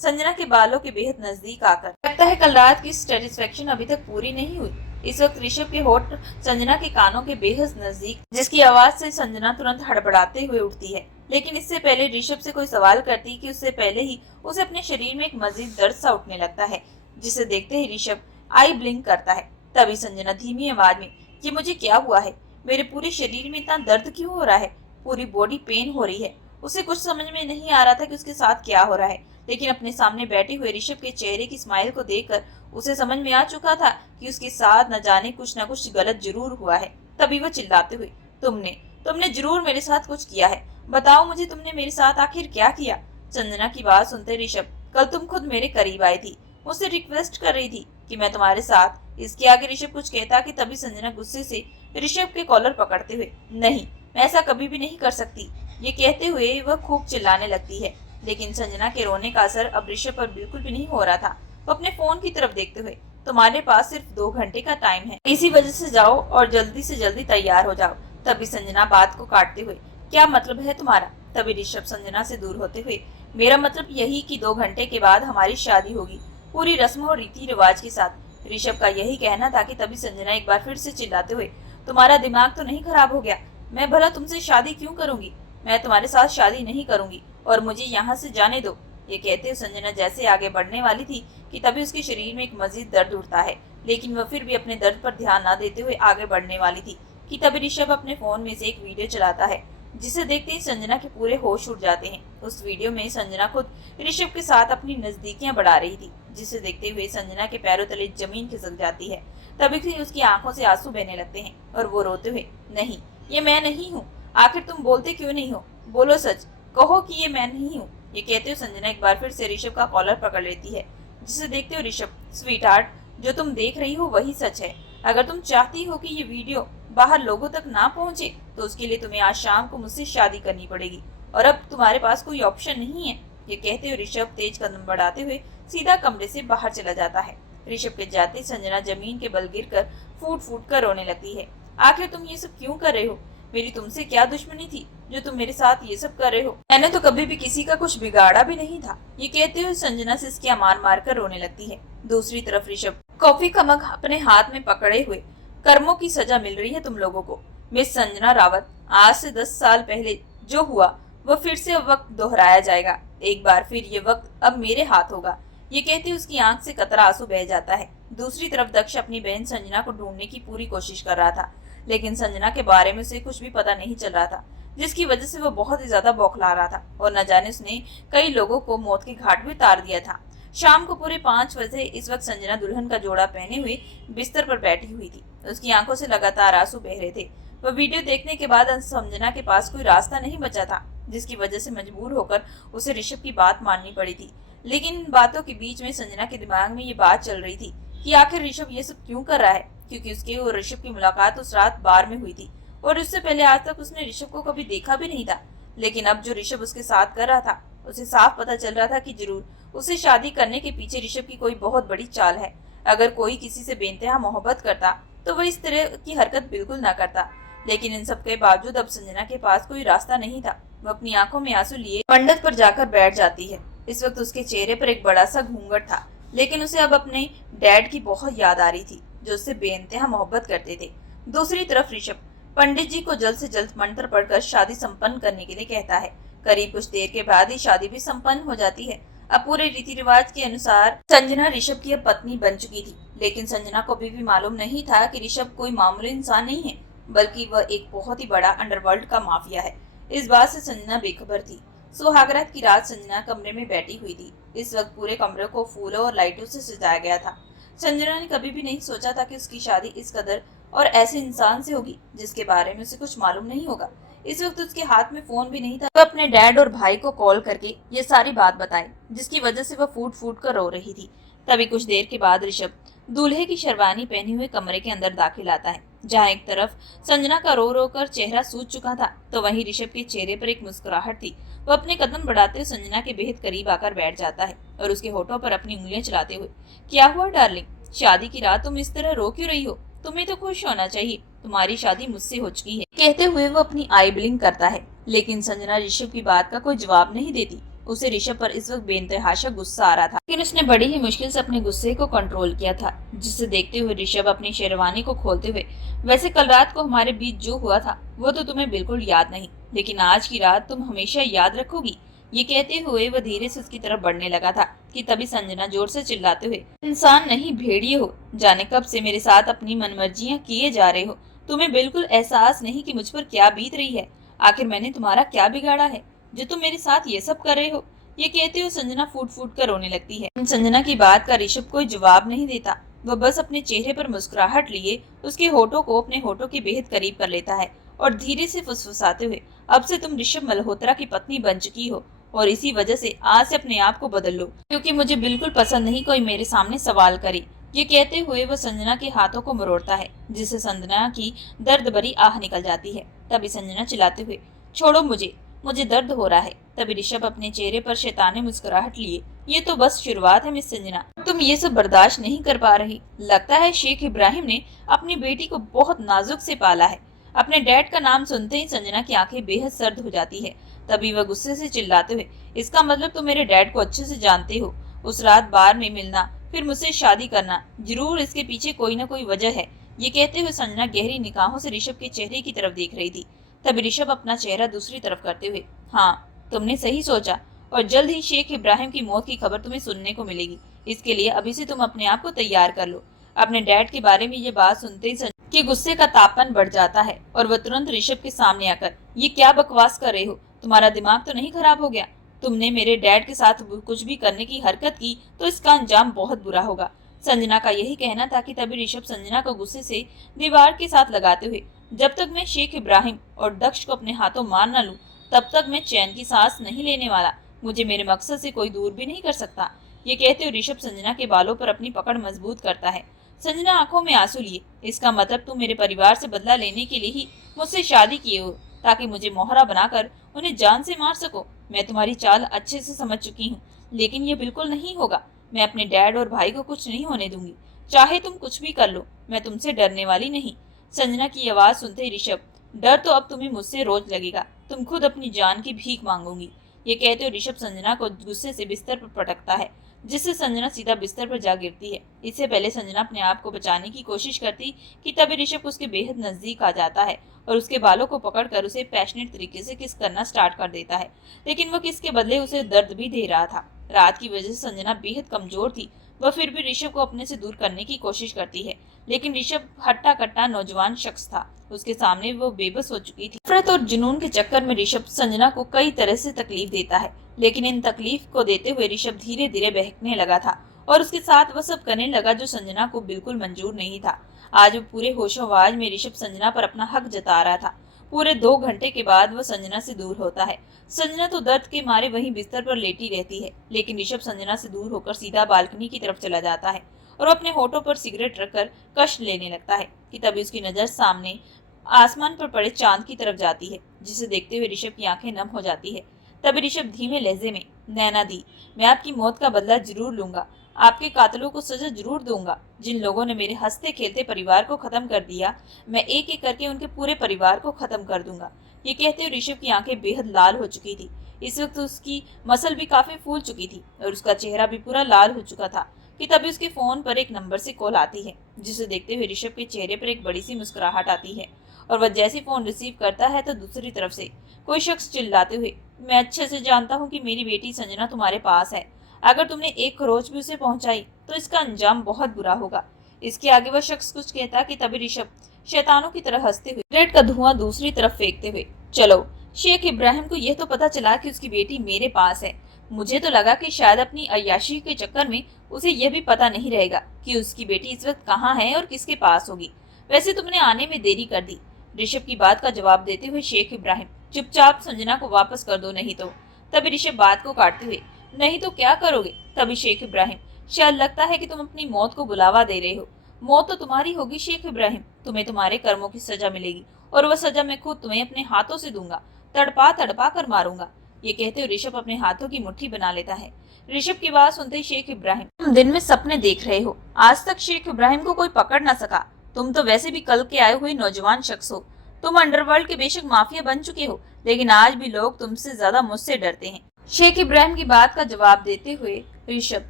संजना के बालों के बेहद नजदीक आकर, लगता है कल रात की सेटिस्फेक्शन अभी तक पूरी नहीं हुई। इस वक्त ऋषभ के होठ संजना के कानों के बेहद नजदीक, जिसकी आवाज से संजना तुरंत हड़बड़ाते हुए उठती है। लेकिन इससे पहले ऋषभ से कोई सवाल करती कि उससे पहले ही उसे अपने शरीर में एक मजीद दर्द सा उठने लगता है, जिसे देखते ही ऋषभ आई ब्लिंक करता है। तभी संजना धीमी आवाज में, ये मुझे क्या हुआ है? मेरे पूरे शरीर में इतना दर्द क्यों हो रहा है? पूरी बॉडी पेन हो रही है। उसे कुछ समझ में नहीं आ रहा था कि उसके साथ क्या हो रहा है, लेकिन अपने सामने बैठे हुए ऋषभ के चेहरे की स्माइल को देखकर उसे समझ में आ चुका था कि उसके साथ न जाने कुछ न कुछ गलत जरूर हुआ है। तभी वह चिल्लाते हुए, तुमने तुमने जरूर मेरे साथ कुछ किया है। बताओ मुझे, तुमने मेरे साथ आखिर क्या किया? संजना की बात सुनते ऋषभ, कल तुम खुद मेरे करीब आई थी, मुझसे रिक्वेस्ट कर रही थी कि मैं तुम्हारे साथ। इसके आगे ऋषभ कुछ कहता कि तभी संजना गुस्से से ऋषभ के कॉलर पकड़ते हुए, नहीं, मैं ऐसा कभी भी नहीं कर सकती। ये कहते हुए वह खूब चिल्लाने लगती है। लेकिन संजना के रोने का असर अब ऋषभ पर बिल्कुल भी नहीं हो रहा था। वो अपने फोन की तरफ देखते हुए, तुम्हारे पास सिर्फ 2 घंटे का टाइम है, इसी वजह से जाओ और जल्दी से जल्दी तैयार हो जाओ। तभी संजना बात को काटते हुए, क्या मतलब है तुम्हारा? तभी ऋषभ संजना से दूर होते हुए, मेरा मतलब यही कि 2 घंटे के बाद हमारी शादी होगी, पूरी रस्म और रीति रिवाज के साथ। ऋषभ का यही कहना था कि तभी संजना एक बार फिर से चिल्लाते हुए, तुम्हारा दिमाग तो नहीं खराब हो गया? मैं भला तुमसे शादी क्यों करूंगी? मैं तुम्हारे साथ शादी नहीं करूंगी और मुझे यहाँ से जाने दो। ये कहते हुए संजना जैसे आगे बढ़ने वाली थी कि तभी उसके शरीर में एक मजीद दर्द उठता है, लेकिन वह फिर भी अपने दर्द पर ध्यान न देते हुए आगे बढ़ने वाली थी कि तभी ऋषभ अपने फोन में से एक वीडियो चलाता है, जिसे देखते ही संजना के पूरे होश उड़ जाते हैं। उस वीडियो में संजना खुद ऋषभ के साथ अपनी नजदीकियां बढ़ा रही थी, जिसे देखते हुए संजना के पैरों तले जमीन खिसक जाती है। तभी से उसकी आंखों से आंसू बहने लगते हैं और वो रोते हुए, नहीं, ये मैं नहीं हूँ। आखिर तुम बोलते क्यों नहीं हो? बोलो सच, कहो कि ये मैं नहीं हूँ। ये कहते हुए संजना एक बार फिर से ऋषभ का कॉलर पकड़ लेती है, जिसे देखते हुए ऋषभ, स्वीट हार्ट, जो तुम देख रही हो वही सच है। अगर तुम चाहती हो कि ये वीडियो बाहर लोगों तक ना पहुंचे, तो उसके लिए तुम्हें आज शाम को मुझसे शादी करनी पड़ेगी और अब तुम्हारे पास कोई ऑप्शन नहीं है। ये कहते हुए ऋषभ तेज कदम बढ़ाते हुए सीधा कमरे से बाहर चला जाता है। ऋषभ के जाते संजना जमीन के बल गिरकर फूट फूट कर रोने लगती है। आखिर तुम ये सब क्यों कर रहे हो? मेरी तुमसे क्या दुश्मनी थी जो तुम मेरे साथ ये सब कर रहे हो? मैंने तो कभी भी किसी का कुछ बिगाड़ा भी नहीं था। ये कहते हुए संजना से इसकी मार मार कर रोने लगती है। दूसरी तरफ ऋषभ कॉफी का मग अपने हाथ में पकड़े हुए, कर्मों की सजा मिल रही है तुम लोगों को। मिस संजना रावत, आज से 10 साल पहले जो हुआ वह फिर से वक्त दोहराया जाएगा। एक बार फिर ये वक्त अब मेरे हाथ होगा। ये कहते उसकी आंख से कतरा आंसू बह जाता है। दूसरी तरफ दक्ष अपनी बहन संजना को ढूंढने की पूरी कोशिश कर रहा था, लेकिन संजना के बारे में उसे कुछ भी पता नहीं चल रहा था, जिसकी वजह से वह बहुत ही ज्यादा बौखला रहा था और न जाने उसने कई लोगों को मौत के घाट भी उतार दिया था। शाम को पूरे 5 बजे इस वक्त संजना दुल्हन का जोड़ा पहने हुए बिस्तर पर बैठी हुई थी। उसकी आंखों से लगातार आंसू बह रहे थे। वह वीडियो देखने के बाद संजना के पास कोई रास्ता नहीं बचा था, जिसकी वजह से मजबूर होकर उसे ऋषभ की बात माननी पड़ी थी। लेकिन इन बातों के बीच में संजना के दिमाग में ये बात चल रही थी कि आखिर ऋषभ ये सब क्यों कर रहा है, क्योंकि उसके और ऋषभ की मुलाकात उस रात बार में हुई थी और उससे पहले आज तक उसने ऋषभ को कभी देखा भी नहीं था। लेकिन अब जो ऋषभ उसके साथ कर रहा था, उसे साफ पता चल रहा था कि जरूर उसे शादी करने के पीछे ऋषभ की कोई बहुत बड़ी चाल है। अगर कोई किसी से बेइंतहा मोहब्बत करता तो वह इस तरह की हरकत बिल्कुल ना करता। लेकिन इन सब के बावजूद अब संजना के पास कोई रास्ता नहीं था। वह अपनी आंखों में आंसू लिए पंडित पर जाकर बैठ जाती है। इस वक्त उसके चेहरे पर एक बड़ा सा घूंघट था, लेकिन उसे अब अपने डैड की बहुत याद आ रही थी, जो उससे बेइंतहा मोहब्बत करते थे। दूसरी तरफ ऋषभ पंडित जी को जल्द से जल्द मंत्र पढ़कर शादी संपन्न करने के लिए कहता है। करीब कुछ देर के बाद ही शादी भी संपन्न हो जाती है। अब पूरे रीति रिवाज के अनुसार संजना ऋषभ की अब पत्नी बन चुकी थी, लेकिन संजना को अभी भी मालूम नहीं था कि ऋषभ कोई मामूली इंसान नहीं है, बल्कि वह एक बहुत ही बड़ा अंडरवर्ल्ड का माफिया है। इस बात से संजना बेखबर थी। सुहागरात की रात संजना कमरे में बैठी हुई थी। इस वक्त पूरे कमरे को फूलों और लाइटों से सजाया गया था। संजना ने कभी भी नहीं सोचा था कि उसकी शादी इस कदर और ऐसे इंसान से होगी जिसके बारे में उसे कुछ मालूम नहीं होगा। इस वक्त उसके हाथ में फोन भी नहीं था। वह अपने डैड और भाई को कॉल करके ये सारी बात बताई, जिसकी वजह से वह फूट फूट कर रो रही थी। तभी कुछ देर के बाद ऋषभ दूल्हे की शेरवानी पहने हुए कमरे के अंदर दाखिल आता है, जहाँ एक तरफ संजना का रो रो कर चेहरा सूज चुका था, तो वहीं ऋषभ के चेहरे पर एक मुस्कुराहट थी। वह अपने कदम बढ़ाते हुए संजना के बेहद करीब आकर बैठ जाता है और उसके होठों पर अपनी उंगलियां चलाते हुए, क्या हुआ डार्लिंग, शादी की रात तुम इस तरह रो क्यों रही हो? तुम्हें तो खुश होना चाहिए, तुम्हारी शादी मुझसे हो चुकी है। कहते हुए वो अपनी आई ब्लिंक करता है, लेकिन संजना ऋषभ की बात का कोई जवाब नहीं देती। उसे ऋषभ पर इस वक्त बेइंतहाशा गुस्सा आ रहा था, लेकिन उसने बड़ी ही मुश्किल से अपने गुस्से को कंट्रोल किया था, जिसे देखते हुए ऋषभ अपनी शेरवानी को खोलते हुए, वैसे कल रात को हमारे बीच जो हुआ था वो तो तुम्हें बिल्कुल याद नहीं, लेकिन आज की रात तुम हमेशा याद रखोगी, ये कहते हुए वह धीरे से उसकी तरफ बढ़ने लगा था कि तभी संजना जोर से चिल्लाते हुए, इंसान नहीं भेड़िए हो, जाने कब से मेरे साथ अपनी मनमर्जियां किए जा रहे हो। तुम्हें बिल्कुल एहसास नहीं कि मुझ पर क्या बीत रही है। आखिर मैंने तुम्हारा क्या बिगाड़ा है जो तुम मेरे साथ ये सब कर रहे हो। ये कहते हुए संजना फूट फूट कर रोने लगती है। संजना की बात का ऋषभ कोई जवाब नहीं देता। वह बस अपने चेहरे पर मुस्कुराहट लिए उसके होठों को अपने होठों के बेहद करीब कर लेता है और धीरे से फुसफुसाते हुए, अब से तुम ऋषभ मल्होत्रा की पत्नी बन चुकी हो और इसी वजह से आज से अपने आप को बदल लो, क्योंकि मुझे बिल्कुल पसंद नहीं कोई मेरे सामने सवाल करे। ये कहते हुए वह संजना के हाथों को मरोड़ता है, जिससे संजना की दर्द भरी आह निकल जाती है। तभी संजना चिल्लाते हुए, छोड़ो मुझे, मुझे दर्द हो रहा है। तभी ऋषभ अपने चेहरे पर शैतानी मुस्कुराहट लिए, ये तो बस शुरुआत है मिस संजना, तुम ये सब बर्दाश्त नहीं कर पा रही। लगता है शेख इब्राहिम ने अपनी बेटी को बहुत नाजुक से पाला है। अपने डैड का नाम सुनते ही संजना की आंखें बेहद सर्द हो जाती है। तभी वह गुस्से से चिल्लाते हुए, इसका मतलब तुम मेरे डैड को अच्छे से जानते हो। उस रात बार में मिलना, फिर मुझसे शादी करना, जरूर इसके पीछे कोई न कोई वजह है। ये कहते हुए संजना गहरी निगाहों से ऋषभ के चेहरे की तरफ देख रही थी। तभी ऋषभ अपना चेहरा दूसरी तरफ करते हुए, हाँ तुमने सही सोचा, और जल्द ही शेख इब्राहिम की मौत की खबर तुम्हें सुनने को मिलेगी। इसके लिए अभी से तुम अपने आप को तैयार कर लो। अपने डैड के बारे में ये बात सुनते ही के गुस्से का तापमान बढ़ जाता है और वह तुरंत ऋषभ के सामने आकर, ये क्या बकवास कर रहे हो, तुम्हारा दिमाग तो नहीं खराब हो गया। तुमने मेरे डैड के साथ कुछ भी करने की हरकत की तो इसका अंजाम बहुत बुरा होगा। संजना का यही कहना था कि तभी ऋषभ संजना को गुस्से से दीवार के साथ लगाते हुए, जब तक मैं शेख इब्राहिम और दक्ष को अपने हाथों मार न लूं, तब तक मैं चैन की सांस नहीं लेने वाला। मुझे मेरे मकसद से कोई दूर भी नहीं कर सकता। ये कहते हुए ऋषभ संजना के बालों पर अपनी पकड़ मजबूत करता है। संजना आंखों में आंसू लिए, इसका मतलब तुम मेरे परिवार से बदला लेने के लिए ही मुझसे शादी किए हो, ताकि मुझे मोहरा बनाकर उन्हें जान से मार सको। मैं तुम्हारी चाल अच्छे से समझ चुकी हूँ, लेकिन ये बिल्कुल नहीं होगा। मैं अपने डैड और भाई को कुछ नहीं होने दूंगी, चाहे तुम कुछ भी कर लो। मैं तुमसे डरने वाली नहीं। संजना की आवाज सुनते ही ऋषभ, डर तो अब तुम्हें मुझसे रोज लगेगा, तुम खुद अपनी जान की भीख मांगोगी। ये कहते हुए ऋषभ संजना को गुस्से से बिस्तर पर पटकता है, जिससे संजना सीधा बिस्तर पर जा गिरती है। इससे पहले संजना अपने आप को बचाने की कोशिश करती कि तभी ऋषभ उसके बेहद नजदीक आ जाता है और उसके बालों को पकड़कर उसे पैशनेट तरीके से किस करना स्टार्ट कर देता है। लेकिन वह किस के बदले उसे दर्द भी दे रहा था। रात की वजह से संजना बेहद कमजोर थी। वह फिर भी ऋषभ को अपने से दूर करने की कोशिश करती है, लेकिन ऋषभ हट्टा कट्टा नौजवान शख्स था। उसके सामने वो बेबस हो चुकी थी। नफरत और जुनून के चक्कर में ऋषभ संजना को कई तरह से तकलीफ देता है, लेकिन इन तकलीफ को देते हुए ऋषभ धीरे धीरे बहकने लगा था और उसके साथ वह सब करने लगा जो संजना को बिल्कुल मंजूर नहीं था। आज वो पूरे होशोवाज में ऋषभ संजना पर अपना हक जता रहा था। पूरे 2 घंटे के बाद वह संजना से दूर होता है। संजना तो दर्द के मारे वहीं बिस्तर पर लेटी रहती है, लेकिन ऋषभ संजना से दूर होकर सीधा बालकनी की तरफ चला जाता है और अपने होठों पर सिगरेट रखकर कष्ट लेने लगता है कि तभी उसकी नजर सामने आसमान पर पड़े चांद की तरफ जाती है, जिसे देखते हुए ऋषभ की आंखें नम हो जाती है। तभी ऋषभ धीमे लहजे में, नैना दी, मैं आपकी मौत का बदला जरूर लूंगा। आपके कातलों को सजा जरूर दूंगा। जिन लोगों ने मेरे हंसते खेलते परिवार को खत्म कर दिया, मैं एक एक करके उनके पूरे परिवार को खत्म कर दूंगा। ये कहते हुए ऋषभ की आंखें बेहद लाल हो चुकी थी। इस वक्त उसकी मसल भी काफी फूल चुकी थी और उसका चेहरा भी पूरा लाल हो चुका था कि तभी उसके फोन पर एक नंबर से कॉल आती है, जिसे देखते हुए ऋषभ के चेहरे पर एक बड़ी सी मुस्कुराहट आती है और वह जैसे फोन रिसीव करता है तो दूसरी तरफ से कोई शख्स चिल्लाते हुए, मैं अच्छे से जानता हूँ कि मेरी बेटी संजना तुम्हारे पास है। अगर तुमने एक खरोच भी उसे पहुंचाई तो इसका अंजाम बहुत बुरा होगा। इसके आगे वह शख्स कुछ कहता कि तभी ऋषभ शैतानों की तरह हंसते हुए सिगरेट का धुआं दूसरी तरफ फेंकते हुए, चलो, शेख इब्राहिम को यह तो पता चला कि उसकी बेटी मेरे पास है। मुझे तो लगा कि शायद अपनी अय्याशी के चक्कर में उसे यह भी पता नहीं रहेगा कि उसकी बेटी इस वक्त कहाँ है और किसके पास होगी। वैसे तुमने आने में देरी कर दी। ऋषभ की बात का जवाब देते हुए शेख इब्राहिम, चुपचाप संजना को वापस कर दो नहीं तो। तभी ऋषभ बात को काटते हुए, नहीं तो क्या करोगे? तभी शेख इब्राहिम, शायद लगता है कि तुम अपनी मौत को बुलावा दे रहे हो। मौत तो तुम्हारी होगी शेख इब्राहिम, तुम्हें तुम्हारे कर्मों की सजा मिलेगी और वह सजा मैं खुद तुम्हें अपने हाथों से दूंगा, तड़पा तड़पा कर मारूंगा। ये कहते हुए ऋषभ अपने हाथों की मुट्ठी बना लेता है। ऋषभ की बात सुनते ही शेख इब्राहिम, तुम दिन में सपने देख रहे हो, आज तक शेख इब्राहिम को कोई पकड़ ना सका। तुम तो वैसे भी कल के आए हुए नौजवान शख्स हो। तुम अंडरवर्ल्ड के बेशक माफिया बन चुके हो, लेकिन आज भी लोग तुमसे ज्यादा मुझसे डरते हैं। शेख इब्राहिम की बात का जवाब देते हुए ऋषभ,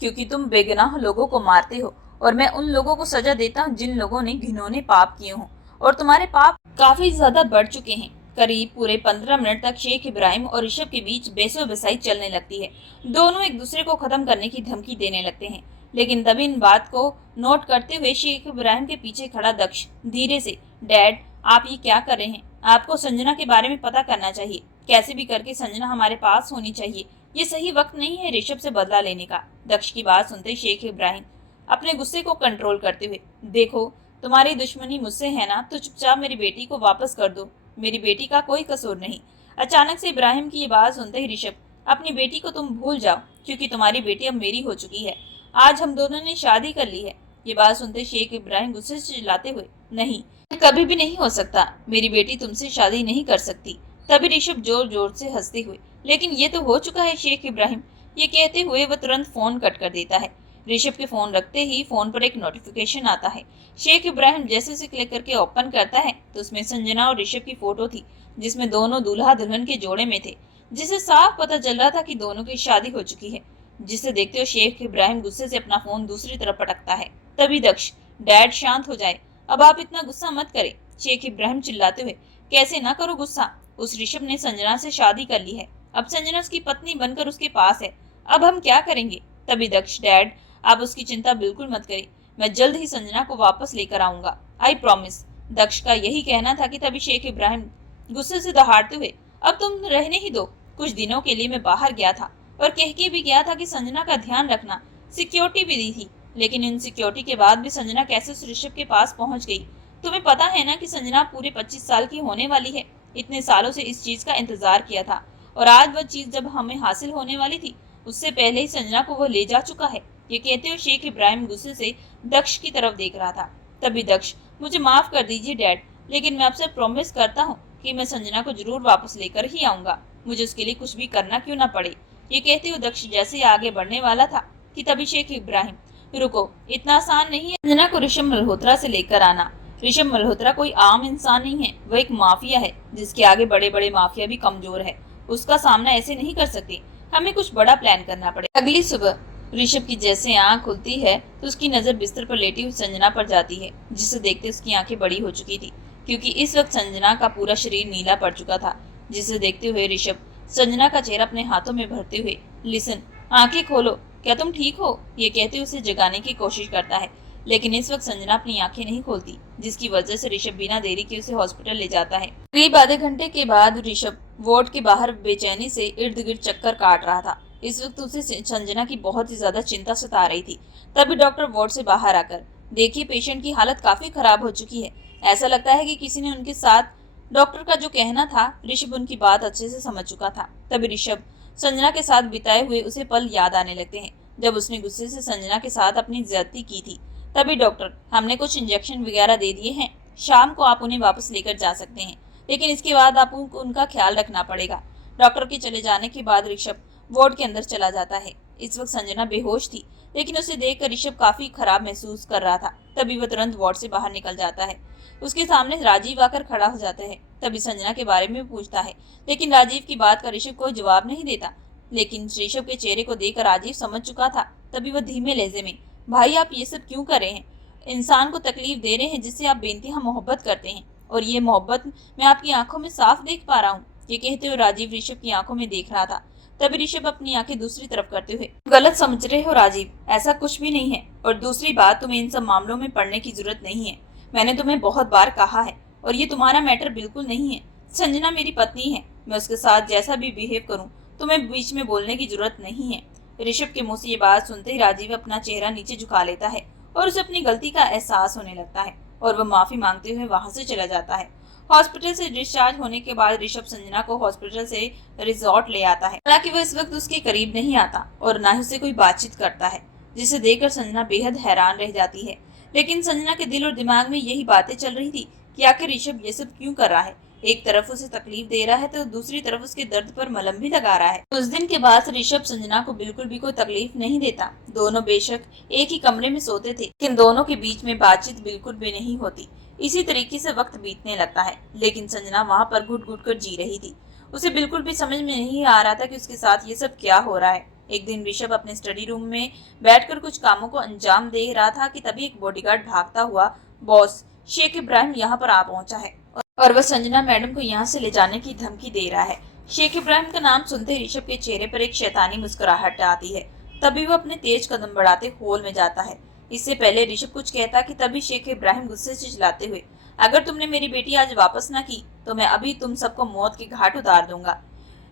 क्योंकि तुम बेगुनाह लोगों को मारते हो और मैं उन लोगों को सजा देता हूँ जिन लोगों ने घिनौने पाप किए हों, और तुम्हारे पाप काफी ज्यादा बढ़ चुके हैं। करीब पूरे 15 मिनट तक शेख इब्राहिम और ऋषभ के बीच बेसो बेसाई चलने लगती है। दोनों एक दूसरे को खत्म करने की धमकी देने लगते हैं। लेकिन तभी इन बात को नोट करते हुए शेख इब्राहिम के पीछे खड़ा दक्ष धीरे से, डैड आप ये क्या कर रहे हैं? आपको संजना के बारे में पता करना चाहिए। कैसे भी करके संजना हमारे पास होनी चाहिए। ये सही वक्त नहीं है ऋषभ से बदला लेने का। दक्ष की बात सुनते ही शेख इब्राहिम अपने गुस्से को कंट्रोल करते हुए, देखो तुम्हारी दुश्मनी मुझसे है ना, तो चुपचाप मेरी बेटी को वापस कर दो। मेरी बेटी का कोई कसूर नहीं। अचानक से इब्राहिम की ये बात सुनते ही ऋषभ, अपनी बेटी को तुम भूल जाओ, क्योंकि तुम्हारी बेटी अब मेरी हो चुकी है। आज हम दोनों ने शादी कर ली है। ये बात सुनते शेख इब्राहिम गुस्से से चिल्लाते हुए, नहीं, कभी भी नहीं हो सकता। मेरी बेटी तुमसे शादी नहीं कर सकती। तभी ऋषभ जोर जोर से हंसते हुए, लेकिन ये तो हो चुका है शेख इब्राहिम। ये कहते हुए वह तुरंत फोन कट कर देता है। ऋषभ के फोन रखते ही फोन पर एक नोटिफिकेशन आता है। शेख इब्राहिम जैसे उसे क्लिक करके ओपन करता है तो उसमें संजना और ऋषभ की फोटो थी, जिसमें दोनों दूल्हा दुल्हन के जोड़े में थे, जिसे साफ पता चल रहा था कि दोनों की शादी हो चुकी है। जिसे देखते हुए शेख इब्राहिम गुस्से से अपना फोन दूसरी तरफ पटकता है। तभी दक्ष, डैड शांत हो जाए, अब आप इतना गुस्सा मत करें। शेख इब्राहिम चिल्लाते हुए, कैसे ना करो गुस्सा, उस ऋषभ ने संजना से शादी कर ली है। अब संजना उसकी पत्नी बनकर उसके पास है। अब हम क्या करेंगे? तभी दक्ष, डैड आप उसकी चिंता बिल्कुल मत करें, मैं जल्द ही संजना को वापस लेकर आऊंगा, आई प्रॉमिस। दक्ष का यही कहना था कि तभी शेख इब्राहिम गुस्से से दहाड़ते हुए, अब तुम रहने ही दो। कुछ दिनों के लिए मैं बाहर गया था और कह के भी गया था कि संजना का ध्यान रखना, सिक्योरिटी भी दी थी, लेकिन इन सिक्योरिटी के बाद भी संजना कैसे उस ऋषभ के पास पहुंच गई? तुम्हें पता है ना कि संजना पूरे 25 साल की होने वाली है। इतने सालों से इस चीज का इंतजार किया था और आज वह चीज जब हमें हासिल होने वाली थी, उससे पहले ही संजना को वह ले जा चुका है। ये कहते हुए शेख इब्राहिम गुस्से से दक्ष की तरफ देख रहा था। तभी दक्ष, मुझे माफ कर दीजिए डैड, लेकिन मैं आपसे प्रॉमिस करता हूँ कि मैं संजना को जरूर वापस लेकर ही आऊंगा, मुझे उसके लिए कुछ भी करना क्यों ना पड़े। ये कहते हुए दक्ष जैसे ही आगे बढ़ने वाला था कि तभी शेख इब्राहिम, रुको, इतना आसान नहीं है संजना को ऋषभ मल्होत्रा से लेकर आना। ऋषभ मल्होत्रा कोई आम इंसान नहीं है, वह एक माफिया है जिसके आगे बड़े बड़े माफिया भी कमजोर है। उसका सामना ऐसे नहीं कर सकते, हमें कुछ बड़ा प्लान करना पड़ेगा। अगली सुबह ऋषभ की जैसे आंख खुलती है तो उसकी नजर बिस्तर पर लेटी हुई संजना पर जाती है, जिसे देखते उसकी आंखें बड़ी हो चुकी थी, क्योंकि इस वक्त संजना का पूरा शरीर नीला पड़ चुका था। जिसे देखते हुए ऋषभ संजना का चेहरा अपने हाथों में भरते हुए, लिसन, आंखें खोलो, क्या तुम ठीक हो? ये कहते उसे जगाने की कोशिश करता है, लेकिन इस वक्त संजना अपनी आंखें नहीं खोलती, जिसकी वजह से ऋषभ बिना देरी के उसे हॉस्पिटल ले जाता है। करीब आधे घंटे के बाद ऋषभ वार्ड के बाहर बेचैनी से इर्द गिर्द चक्कर काट रहा था। इस वक्त उसे संजना की बहुत ही ज्यादा चिंता सता रही थी। तभी डॉक्टर वार्ड से बाहर आकर, देखिए पेशेंट की हालत काफी खराब हो चुकी है, ऐसा लगता है कि किसी ने उनके साथ, डॉक्टर का जो कहना था ऋषभ उनकी बात अच्छे से समझ चुका था। तभी ऋषभ संजना के साथ बिताए हुए उसे पल याद आने लगते हैं, जब उसने गुस्से से संजना के साथ अपनी ज्यादती की थी। तभी डॉक्टर, हमने कुछ इंजेक्शन वगैरह दे दिए हैं, शाम को आप उन्हें वापस लेकर जा सकते हैं, लेकिन इसके बाद आपको उनका ख्याल रखना पड़ेगा। डॉक्टर के चले जाने के बाद ऋषभ वार्ड के अंदर चला जाता है। इस वक्त संजना बेहोश थी, लेकिन उसे देखकर ऋषभ काफी खराब महसूस कर रहा था। तभी वह तुरंत वार्ड से बाहर निकल जाता है। उसके सामने राजीव आकर खड़ा हो जाता है। तभी संजना के बारे में पूछता है, लेकिन राजीव की बात का ऋषभ कोई जवाब नहीं देता। लेकिन ऋषभ के चेहरे को देखकर राजीव समझ चुका था। तभी वह धीमे लहजे में, भाई आप ये सब क्यों कर रहे हैं? इंसान को तकलीफ दे रहे हैं जिससे आप बेइंतहा मोहब्बत करते हैं, और ये मोहब्बत मैं आपकी आंखों में साफ देख पा रहा हूँ। ये कहते हुए राजीव ऋषभ की आंखों में देख रहा था। तभी ऋषभ अपनी आंखें दूसरी तरफ करते हुए, गलत समझ रहे हो राजीव, ऐसा कुछ भी नहीं है, और दूसरी बात, तुम्हें इन सब मामलों में पड़ने की जरूरत नहीं है। मैंने तुम्हें बहुत बार कहा है, और ये तुम्हारा मैटर बिल्कुल नहीं है। संजना मेरी पत्नी है, मैं उसके साथ जैसा भी बिहेव करूं, तुम्हें बीच में बोलने की जरूरत नहीं है। ऋषभ के मुंह से ये बात सुनते ही राजीव अपना चेहरा नीचे झुका लेता है और उसे अपनी गलती का एहसास होने लगता है, और वह माफी मांगते हुए वहां से चला जाता है। हॉस्पिटल से डिस्चार्ज होने के बाद ऋषभ संजना को हॉस्पिटल से रिजॉर्ट ले आता है। हालांकि वह इस वक्त उसके करीब नहीं आता और ना ही उससे कोई बातचीत करता है, जिसे देखकर संजना बेहद हैरान रह जाती है। लेकिन संजना के दिल और दिमाग में यही बातें चल रही थी कि आखिर ऋषभ ये सब क्यों कर रहा है। एक तरफ उसे तकलीफ दे रहा है तो दूसरी तरफ उसके दर्द पर मलहम भी लगा रहा है। उस दिन के बाद ऋषभ संजना को बिल्कुल भी कोई तकलीफ नहीं देता। दोनों बेशक एक ही कमरे में सोते थे, लेकिन दोनों के बीच में बातचीत बिल्कुल भी नहीं होती। इसी तरीके से वक्त बीतने लगता है, लेकिन संजना वहाँ पर घुट घुट कर जी रही थी। उसे बिल्कुल भी समझ में नहीं आ रहा था कि उसके साथ ये सब क्या हो रहा है। एक दिन ऋषभ अपने स्टडी रूम में बैठकर कुछ कामों को अंजाम दे रहा था कि तभी एक बॉडीगार्ड भागता हुआ, बॉस शेख इब्राहिम यहाँ पर आ पहुंचा है। और वह संजना मैडम को यहाँ से ले जाने की धमकी दे रहा है। शेख इब्राहिम का नाम सुनते ऋषभ के चेहरे पर एक शैतानी मुस्कुराहट आती है। तभी वह अपने तेज कदम बढ़ाते हॉल में जाता है। इससे पहले ऋषभ कुछ कहता कि तभी शेख इब्राहिम गुस्से से चिल्लाते हुए, अगर तुमने मेरी बेटी आज वापस न की तो मैं अभी तुम सबको मौत के घाट उतार दूंगा।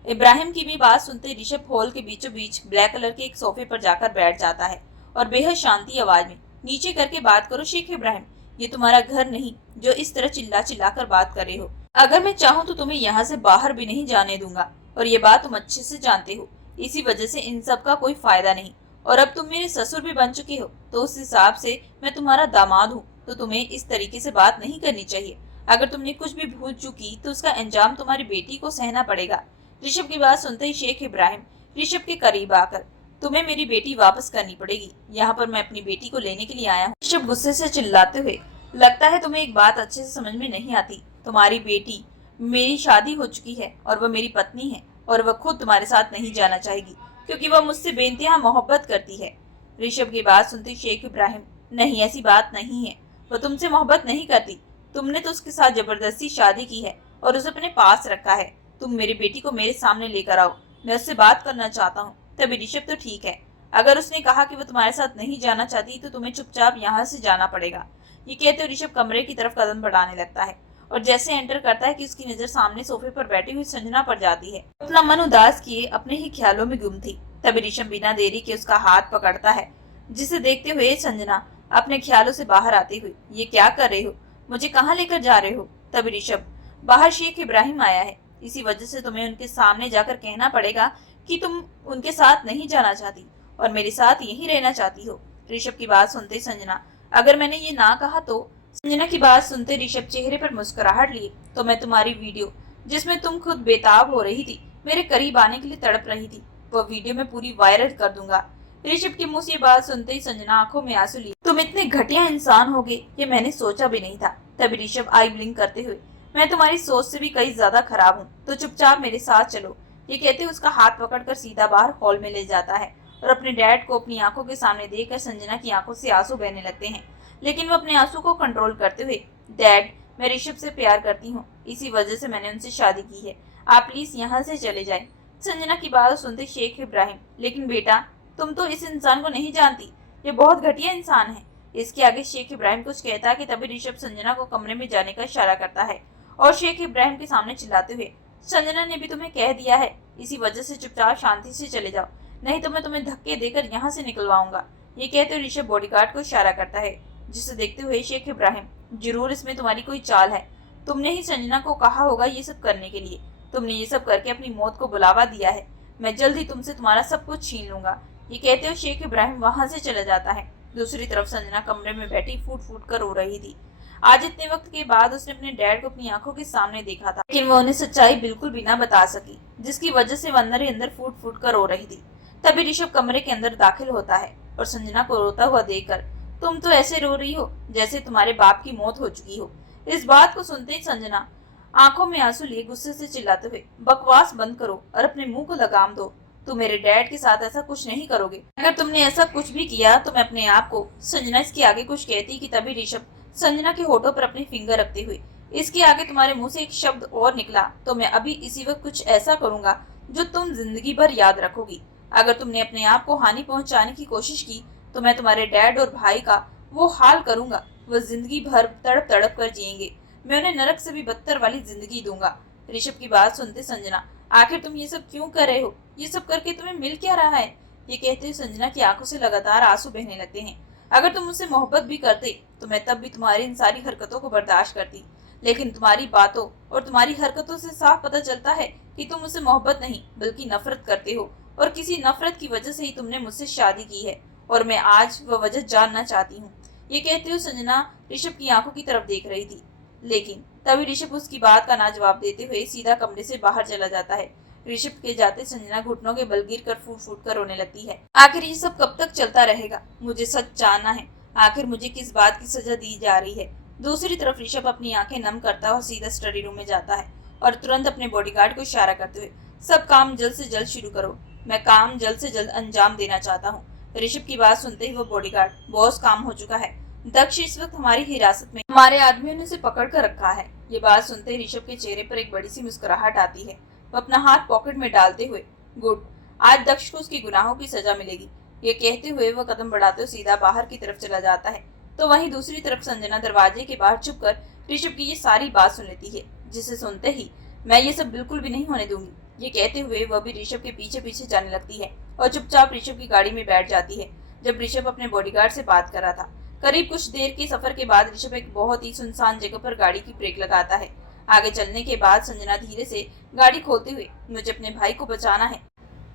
इब्राहिम की भी बात सुनते ऋषभ हॉल के बीचों बीच ब्लैक कलर के एक सोफे पर जाकर बैठ जाता है और बेहद शांति आवाज में, नीचे करके बात करो शेख इब्राहिम, ये तुम्हारा घर नहीं जो इस तरह चिल्ला चिल्ला कर बात कर रहे हो। अगर मैं चाहूँ तो तुम्हें यहाँ से बाहर भी नहीं जाने दूंगा और ये बात तुम अच्छे से जानते हो। इसी वजह से इन सब का कोई फायदा नहीं और अब तुम मेरे ससुर भी बन चुके हो तो उस हिसाब से मैं तुम्हारा दामाद हूँ, तो तुम्हें इस तरीके से बात नहीं करनी चाहिए। अगर तुमने कुछ भी भूल चुकी तो उसका अंजाम तुम्हारी बेटी को सहना पड़ेगा। ऋषभ की बात सुनते ही शेख इब्राहिम ऋषभ के करीब आकर, तुम्हें मेरी बेटी वापस करनी पड़ेगी, यहाँ पर मैं अपनी बेटी को लेने के लिए आया हूँ। ऋषभ गुस्से से चिल्लाते हुए, लगता है तुम्हें एक बात अच्छे से समझ में नहीं आती। तुम्हारी बेटी मेरी शादी हो चुकी है और वह मेरी पत्नी है और वह खुद तुम्हारे साथ नहीं जाना चाहेगी क्योंकि वह मुझसे बेइंतहा मोहब्बत करती है। ऋषभ की बात सुनते शेख इब्राहिम, नहीं ऐसी बात नहीं है, वह तुमसे मोहब्बत नहीं करती, तुमने तो उसके साथ जबरदस्ती शादी की है और उसे अपने पास रखा है। तुम मेरी बेटी को मेरे सामने लेकर आओ, मैं उससे बात करना चाहता हूँ। तभी ऋषभ, तो ठीक है, अगर उसने कहा कि वह तुम्हारे साथ नहीं जाना चाहती तो तुम्हें चुपचाप यहाँ से जाना पड़ेगा। ये कहते हुए ऋषभ कमरे की तरफ कदम बढ़ाने लगता है और जैसे एंटर करता है कि उसकी नजर सामने सोफे पर बैठी हुई संजना पर जाती है। अपना मन उदास किए अपने ही ख्यालों में गुम थी। तभी ऋषभ बिना देरी के उसका हाथ पकड़ता है, जिसे देखते हुए संजना अपने ख्यालों से बाहर आते हुए, ये क्या कर रहे हो, मुझे कहाँ लेकर जा रहे हो। तभी ऋषभ, बाहर शेख इब्राहिम आया है, इसी वजह से तुम्हें उनके सामने जाकर कहना पड़ेगा कि तुम उनके साथ नहीं जाना चाहती और मेरे साथ यहीं रहना चाहती हो। ऋषभ की बात सुनते संजना, अगर मैंने ये ना कहा तो। संजना की बात सुनते ऋषभ चेहरे पर मुस्कुराहट लिए, तो मैं तुम्हारी वीडियो जिसमें तुम खुद बेताब हो रही थी, मेरे करीब आने के लिए तड़प रही थी, वह वीडियो मैं पूरी वायरल कर दूंगा। ऋषभ की मुंह से ये बात सुनते ही संजना आंखों में आंसू लिए, तुम इतने घटिया इंसान होगे ये मैंने सोचा भी नहीं था। तभी ऋषभ आई ब्लिंक करते हुए, मैं तुम्हारी सोच से भी कई ज्यादा खराब हूँ, तो चुपचाप मेरे साथ चलो। ये कहते उसका हाथ पकड़कर सीधा बाहर हॉल में ले जाता है और अपने डैड को अपनी आंखों के सामने देखकर संजना की आंखों से आंसू बहने लगते हैं, लेकिन वो अपने आंसू को कंट्रोल करते हुए, डैड मैं ऋषभ से प्यार करती हूँ, इसी वजह से मैंने उनसे शादी की है, आप प्लीज यहाँ से चले जाएं। संजना की बात सुनते शेख इब्राहिम, लेकिन बेटा तुम तो इस इंसान को नहीं जानती, ये बहुत घटिया इंसान है। इसके आगे शेख इब्राहिम कुछ कहता कि तभी ऋषभ संजना को कमरे में जाने का इशारा करता है और शेख इब्राहिम के सामने चिल्लाते हुए, संजना ने भी तुम्हें कह दिया है, इसी वजह से चुपचाप शांति से चले जाओ, नहीं तो मैं तुम्हें धक्के देकर यहाँ से निकलवाऊंगा। ये कहते हुए ऋषभ बॉडीगार्ड को इशारा करता है, जिसे देखते हुए शेख इब्राहिम, जरूर इसमें तुम्हारी कोई चाल है, तुमने ही संजना को कहा होगा ये सब करने के लिए, तुमने ये सब करके अपनी मौत को बुलावा दिया है, मैं जल्द ही तुमसे तुम्हारा सब कुछ छीन लूंगा। ये कहते हुए शेख इब्राहिम वहां से चला जाता है। दूसरी तरफ संजना कमरे में बैठी फूट फूट कर रो रही थी। आज इतने वक्त के बाद उसने अपने डैड को अपनी आंखों के सामने देखा था, लेकिन वो उन्हें सच्चाई बिल्कुल भी ना बता सकी, जिसकी वजह से वो अंदर ही अंदर फूट फूट कर रो रही थी। तभी ऋषभ कमरे के अंदर दाखिल होता है और संजना को रोता हुआ देखकर, तुम तो ऐसे रो रही हो जैसे तुम्हारे बाप की मौत हो चुकी हो। इस बात को सुनते ही संजना आंखों में आंसू लिए गुस्से से चिल्लाते हुए, बकवास बंद करो और अपने मुंह को लगाम दो, तुम मेरे डैड के साथ ऐसा कुछ नहीं करोगे, अगर तुमने ऐसा कुछ भी किया तो मैं अपने आप को। संजना इसके आगे कुछ कहती कि तभी ऋषभ संजना के होठों पर अपनी फिंगर रखते हुए, इसके आगे तुम्हारे मुंह से एक शब्द और निकला तो मैं अभी इसी वक्त कुछ ऐसा करूंगा जो तुम जिंदगी भर याद रखोगी। अगर तुमने अपने आप को हानि पहुंचाने की कोशिश की तो मैं तुम्हारे डैड और भाई का वो हाल करूंगा, वह जिंदगी भर तड़प तड़प कर जिएंगे, मैं उन्हें नरक से भी बदतर वाली जिंदगी दूंगा। ऋषभ की बात सुनते संजना, आखिर तुम ये सब क्यों कर रहे हो, ये सब करके तुम्हें मिल क्या रहा है। ये कहते हुए संजना की आंखों से लगातार आंसू बहने लगते हैं। अगर तुम मुझसे मोहब्बत भी करते तो मैं तब भी तुम्हारी इन सारी हरकतों को बर्दाश्त करती, लेकिन तुम्हारी बातों और तुम्हारी हरकतों से साफ पता चलता है कि तुम मुझसे मोहब्बत नहीं बल्कि नफरत करते हो और किसी नफरत की वजह से ही तुमने मुझसे शादी की है और मैं आज वह वजह जानना चाहती हूँ। ये कहते हुए संजना ऋषभ की आंखों की तरफ देख रही थी, लेकिन तभी ऋषभ उसकी बात का ना जवाब देते हुए सीधा कमरे से बाहर चला जाता है। ऋषभ के जाते संजना घुटनों के बल गिर कर फूट फूट कर रोने लगती है। आखिर ये सब कब तक चलता रहेगा, मुझे सच जानना है, आखिर मुझे किस बात की सजा दी जा रही है। दूसरी तरफ ऋषभ अपनी आंखें नम करता हुआ सीधा स्टडी रूम में जाता है और तुरंत अपने बॉडीगार्ड को इशारा करते हुए, सब काम जल्द से जल्द शुरू करो, मैं काम जल्द से जल्द अंजाम देना चाहता हूँ। ऋषभ की बात सुनते ही वो बॉडीगार्ड, बॉस काम हो चुका है, दक्ष इस वक्त हमारी हिरासत में, हमारे आदमियों ने उसे पकड़ कर रखा है, ये बात सुनते ही ऋषभ के चेहरे पर एक बड़ी सी मुस्कुराहट आती है। वो अपना हाथ पॉकेट में डालते हुए, गुड, आज दक्ष को उसकी गुनाहों की सजा मिलेगी, ये कहते हुए वह कदम बढ़ाते हुए सीधा बाहर की तरफ चला जाता है। तो वहीं दूसरी तरफ संजना दरवाजे के बाहर छुपकर ऋषभ की ये सारी बात सुन लेती है, जिसे सुनते ही मैं ये सब बिल्कुल भी नहीं होने दूंगी, ये कहते हुए वह भी ऋषभ के पीछे पीछे जाने लगती है और चुपचाप ऋषभ की गाड़ी में बैठ जाती है। जब ऋषभ अपने बॉडीगार्ड से बात कर रहा था, करीब कुछ देर के सफर के बाद ऋषभ एक बहुत ही सुनसान जगह पर गाड़ी की ब्रेक लगाता है। आगे चलने के बाद संजना धीरे से गाड़ी खोलते हुए, मुझे अपने भाई को बचाना है,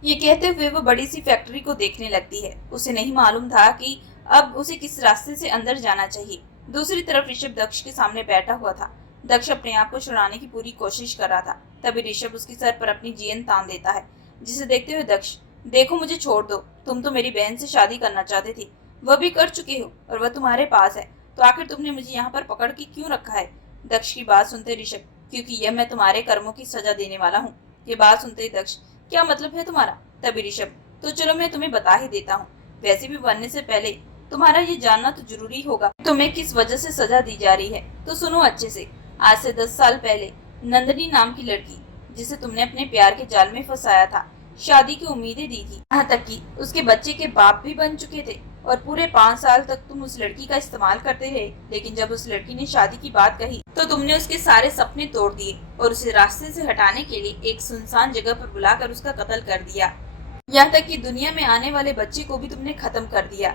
ये कहते हुए वो बड़ी सी फैक्ट्री को देखने लगती है। उसे नहीं मालूम था कि अब उसे किस रास्ते से अंदर जाना चाहिए। दूसरी तरफ ऋषभ दक्ष के सामने बैठा हुआ था। दक्ष अपने आप को छुड़ाने की पूरी कोशिश कर रहा था। तभी ऋषभ उसके सर पर अपनी जीएन तान देता है, जिसे देखते हुए दक्ष, देखो मुझे छोड़ दो, तुम तो मेरी बहन से शादी करना चाहते थे, वह भी कर चुके हो और वह तुम्हारे पास है, तो आखिर तुमने मुझे यहाँ पर पकड़ के क्यों रखा है। दक्ष की बात सुनते ऋषभ, क्योंकि यह मैं तुम्हारे कर्मों की सजा देने वाला हूँ। ये बात सुनते ही दक्ष, क्या मतलब है तुम्हारा। तभी ऋषभ, तो चलो मैं तुम्हें बता ही देता हूँ, वैसे भी बनने से पहले तुम्हारा ये जानना तो जरूरी होगा तुम्हें किस वजह से सजा दी जा रही है। तो सुनो अच्छे से, आज से 10 साल पहले नंदनी नाम की लड़की, जिसे तुमने अपने प्यार के जाल में फंसाया था, शादी की उम्मीदें दी थी, यहाँ तक कि उसके बच्चे के बाप भी बन चुके थे, और पूरे 5 साल तक तुम उस लड़की का इस्तेमाल करते रहे। लेकिन जब उस लड़की ने शादी की बात कही तो तुमने उसके सारे सपने तोड़ दिए और उसे रास्ते से हटाने के लिए एक सुनसान जगह पर बुलाकर उसका कत्ल कर दिया। यहाँ तक कि दुनिया में आने वाले बच्चे को भी तुमने खत्म कर दिया।